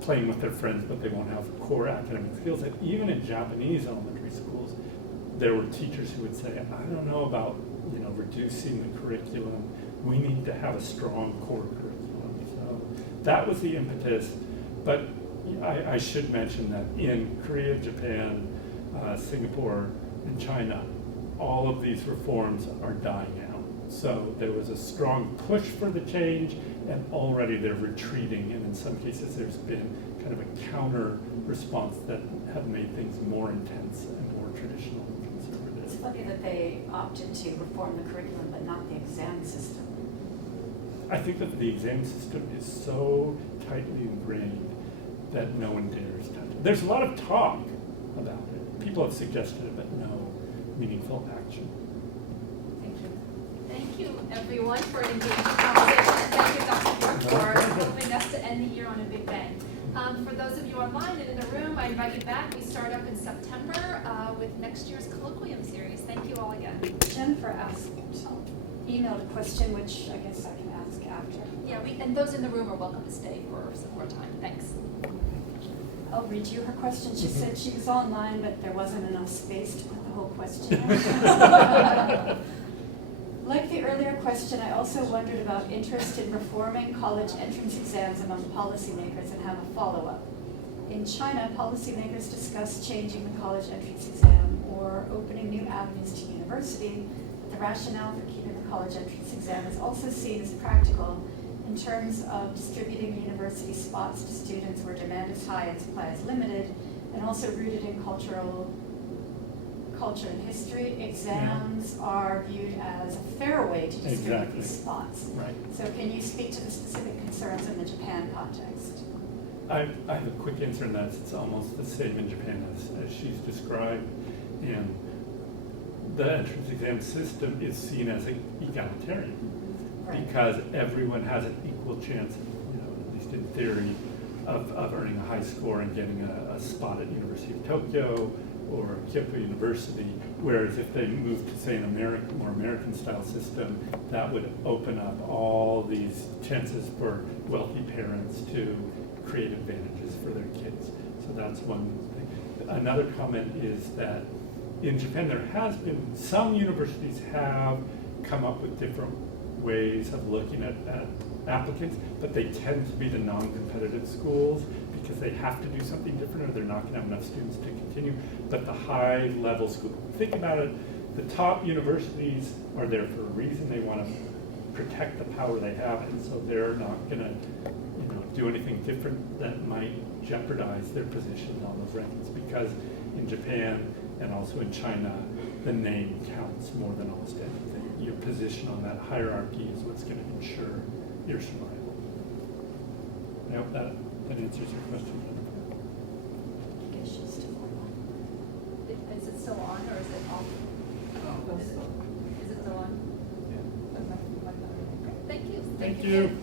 playing with their friends, but they won't have core academic skills. And even in Japanese elementary schools, there were teachers who would say, I don't know about, reducing the curriculum. We need to have a strong core curriculum. So that was the impetus. But I should mention that in Korea, Japan, Singapore, and China, all of these reforms are dying out. So there was a strong push for the change, and already they're retreating, and in some cases there's been kind of a counter response that have made things more intense and more traditional and conservative. it's funny that they opted to reform the curriculum, but not the exam system. I think that the exam system is so tightly ingrained that no one dares touch it. There's a lot of talk about it. People have suggested it, but no meaningful action. Thank you. Thank you, everyone, for engaging in conversation. Thank you, Dr. York, for helping us to end the year on a big bang. For those of you online and in the room, I invite you back. We start up in September with next year's Colloquium series. Thank you all again. Jennifer emailed a question, which I guess I can ask after. Yeah, and those in the room are welcome to stay for some more time. Thanks. I'll read you her question. She said she was online, but there wasn't enough space to put the whole question in. Like the earlier question, I also wondered about interest in reforming college entrance exams among policymakers and have a follow-up. In China, policymakers discuss changing the college entrance exam or opening new avenues to university. The rationale for keeping the college entrance exam is also seen as practical in terms of distributing university spots to students where demand is high and supply is limited, and also rooted in culture and history. Exams are viewed as a fair way to distribute Exactly. these spots. Right. So can you speak to the specific concerns in the Japan context? I have a quick answer in that it's almost the same in Japan as she's described. And the entrance exam system is seen as egalitarian Right. because everyone has an equal chance, at least in theory, of earning a high score and getting a spot at University of Tokyo or Kyoto University. Whereas if they moved to, say, an more American style system, that would open up all these chances for wealthy parents to create advantages for their kids. So that's one thing. Another comment is that in Japan there has been, some universities have come up with different ways of looking at applicants, but they tend to be the non-competitive schools because they have to do something different or they're not going to have enough students to continue. But the high-level school, think about it, the top universities are there for a reason. They want to protect the power they have, and so they're not going to do anything different that might jeopardize their position on those rankings, because in Japan and also in China, the name counts more than almost anything. Your position on that hierarchy is what's going to ensure your survival. I hope that answers your question. I guess she's still on. Is it still on or is it off? Is it still on? Yeah. Okay. Thank you. Thank you.